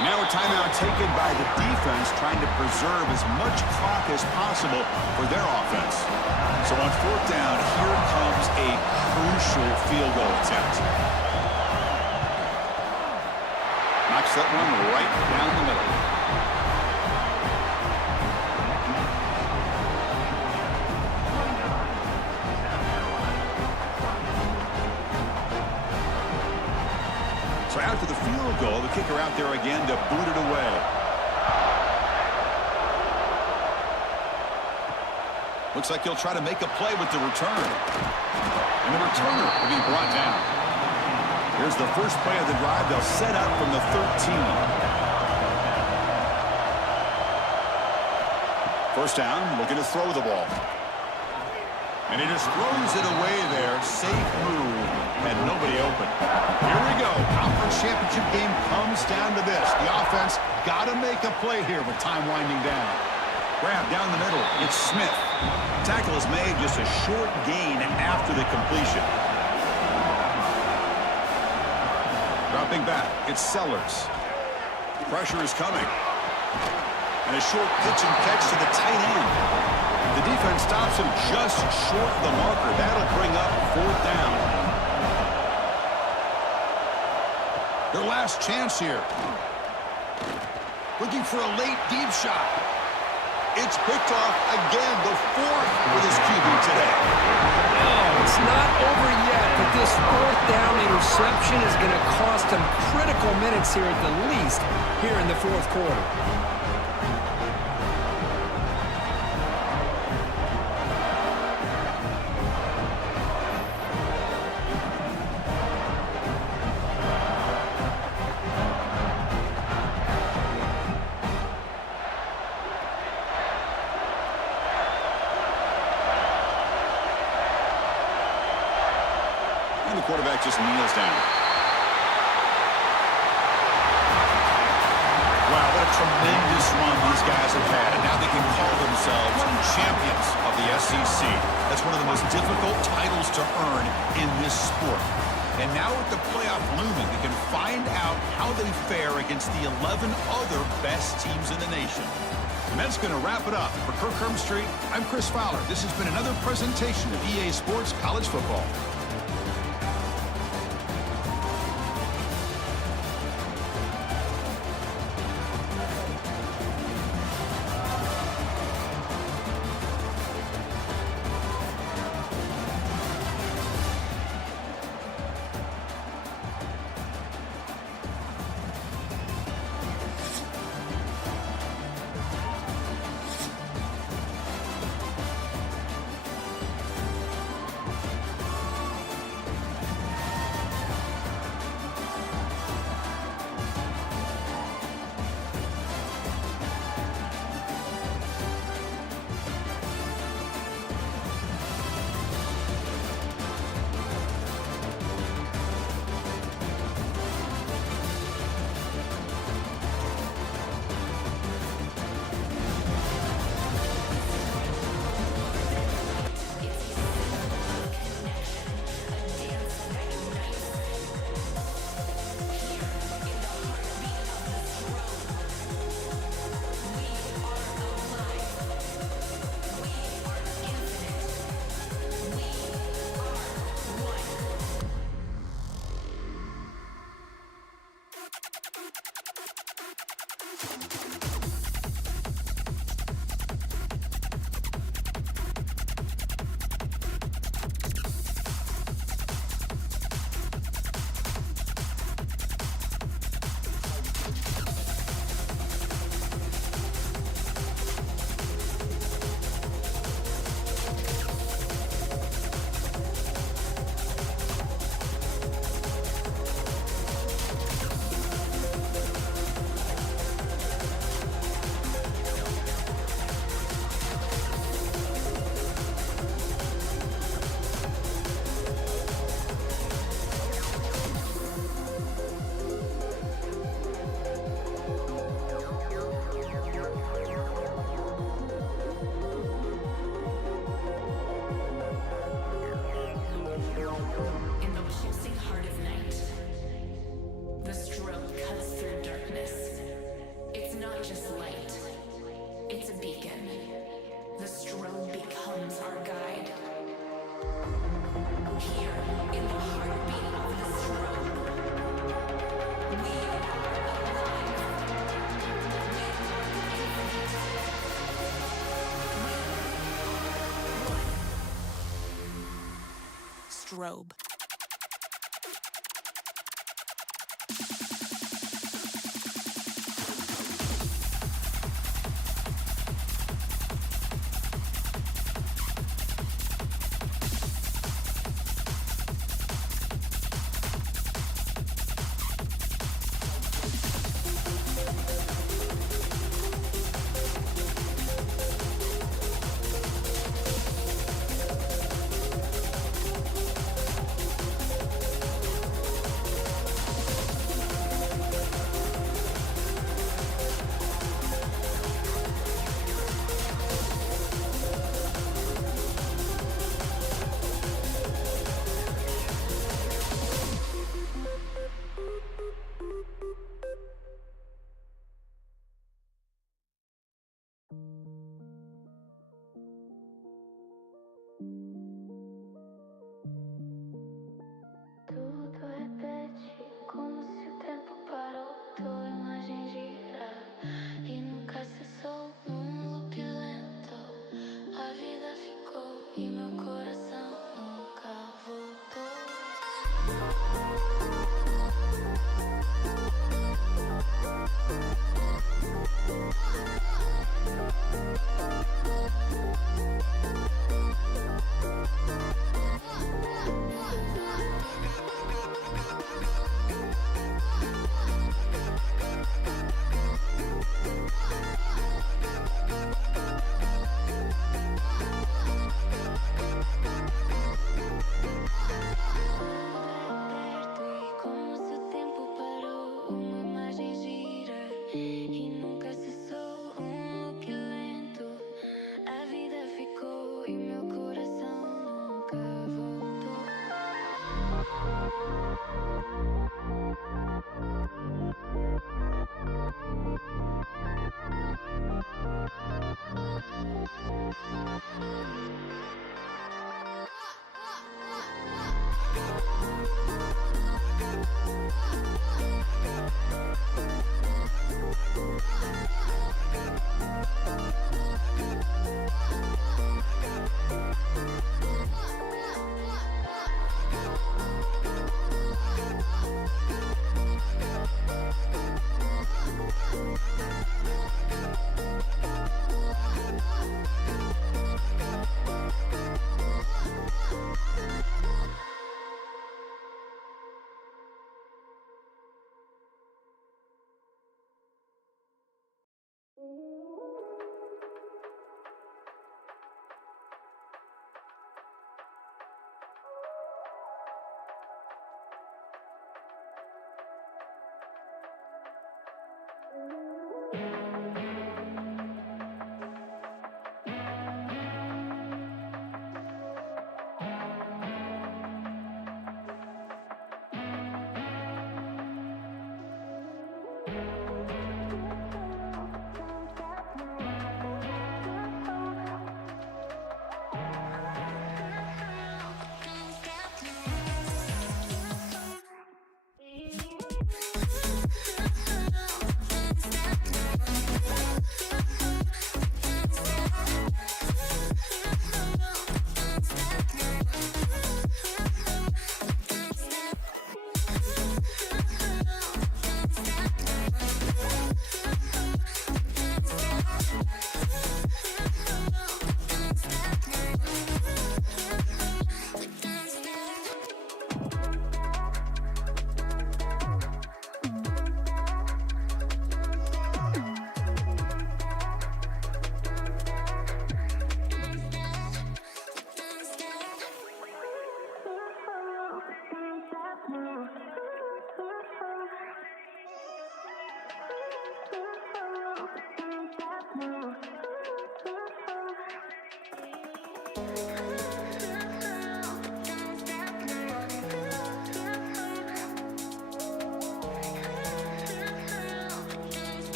And now a timeout taken by the defense, trying to preserve as much clock as possible for their offense. So on 4th down, here comes a crucial field goal attempt. Knocks that one right down the middle. So after the field goal, the kicker out there again to boot it away. Looks like he'll try to make a play with the return. And the returner will be brought down. Here's the first play of the drive. They'll set up from the 13. First down, looking to throw the ball. And he just throws it away there. Safe move, and nobody open. Here we go. Conference championship game comes down to this. The offense got to make a play here with time winding down. Grab down the middle. It's Smith. Tackle is made, just a short gain after the completion. Dropping back. It's Sellers. Pressure is coming. And a short pitch and catch to the tight end. The defense stops him just short of the marker. That'll bring up 4th down. Their last chance here. Looking for a late deep shot. It's picked off again, the fourth for this QB today. Oh, it's not over yet, but this fourth down interception is going to cost him critical minutes here at the least here in the fourth quarter. And the quarterback just kneels down. Wow, what a tremendous run these guys have had. And now they can call themselves champions of the SEC. That's one of the most difficult titles to earn in this sport. And now with the playoff looming, they can find out how they fare against the 11 other best teams in the nation. And that's going to wrap it up. For Kirk Street, I'm Chris Fowler. This has been another presentation of EA Sports College Football. Strobe.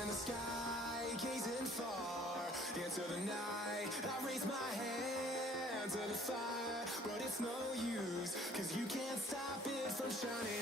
In the sky, gazing far into the night, I raise my hand to the fire, but it's no use, 'cause you can't stop it from shining.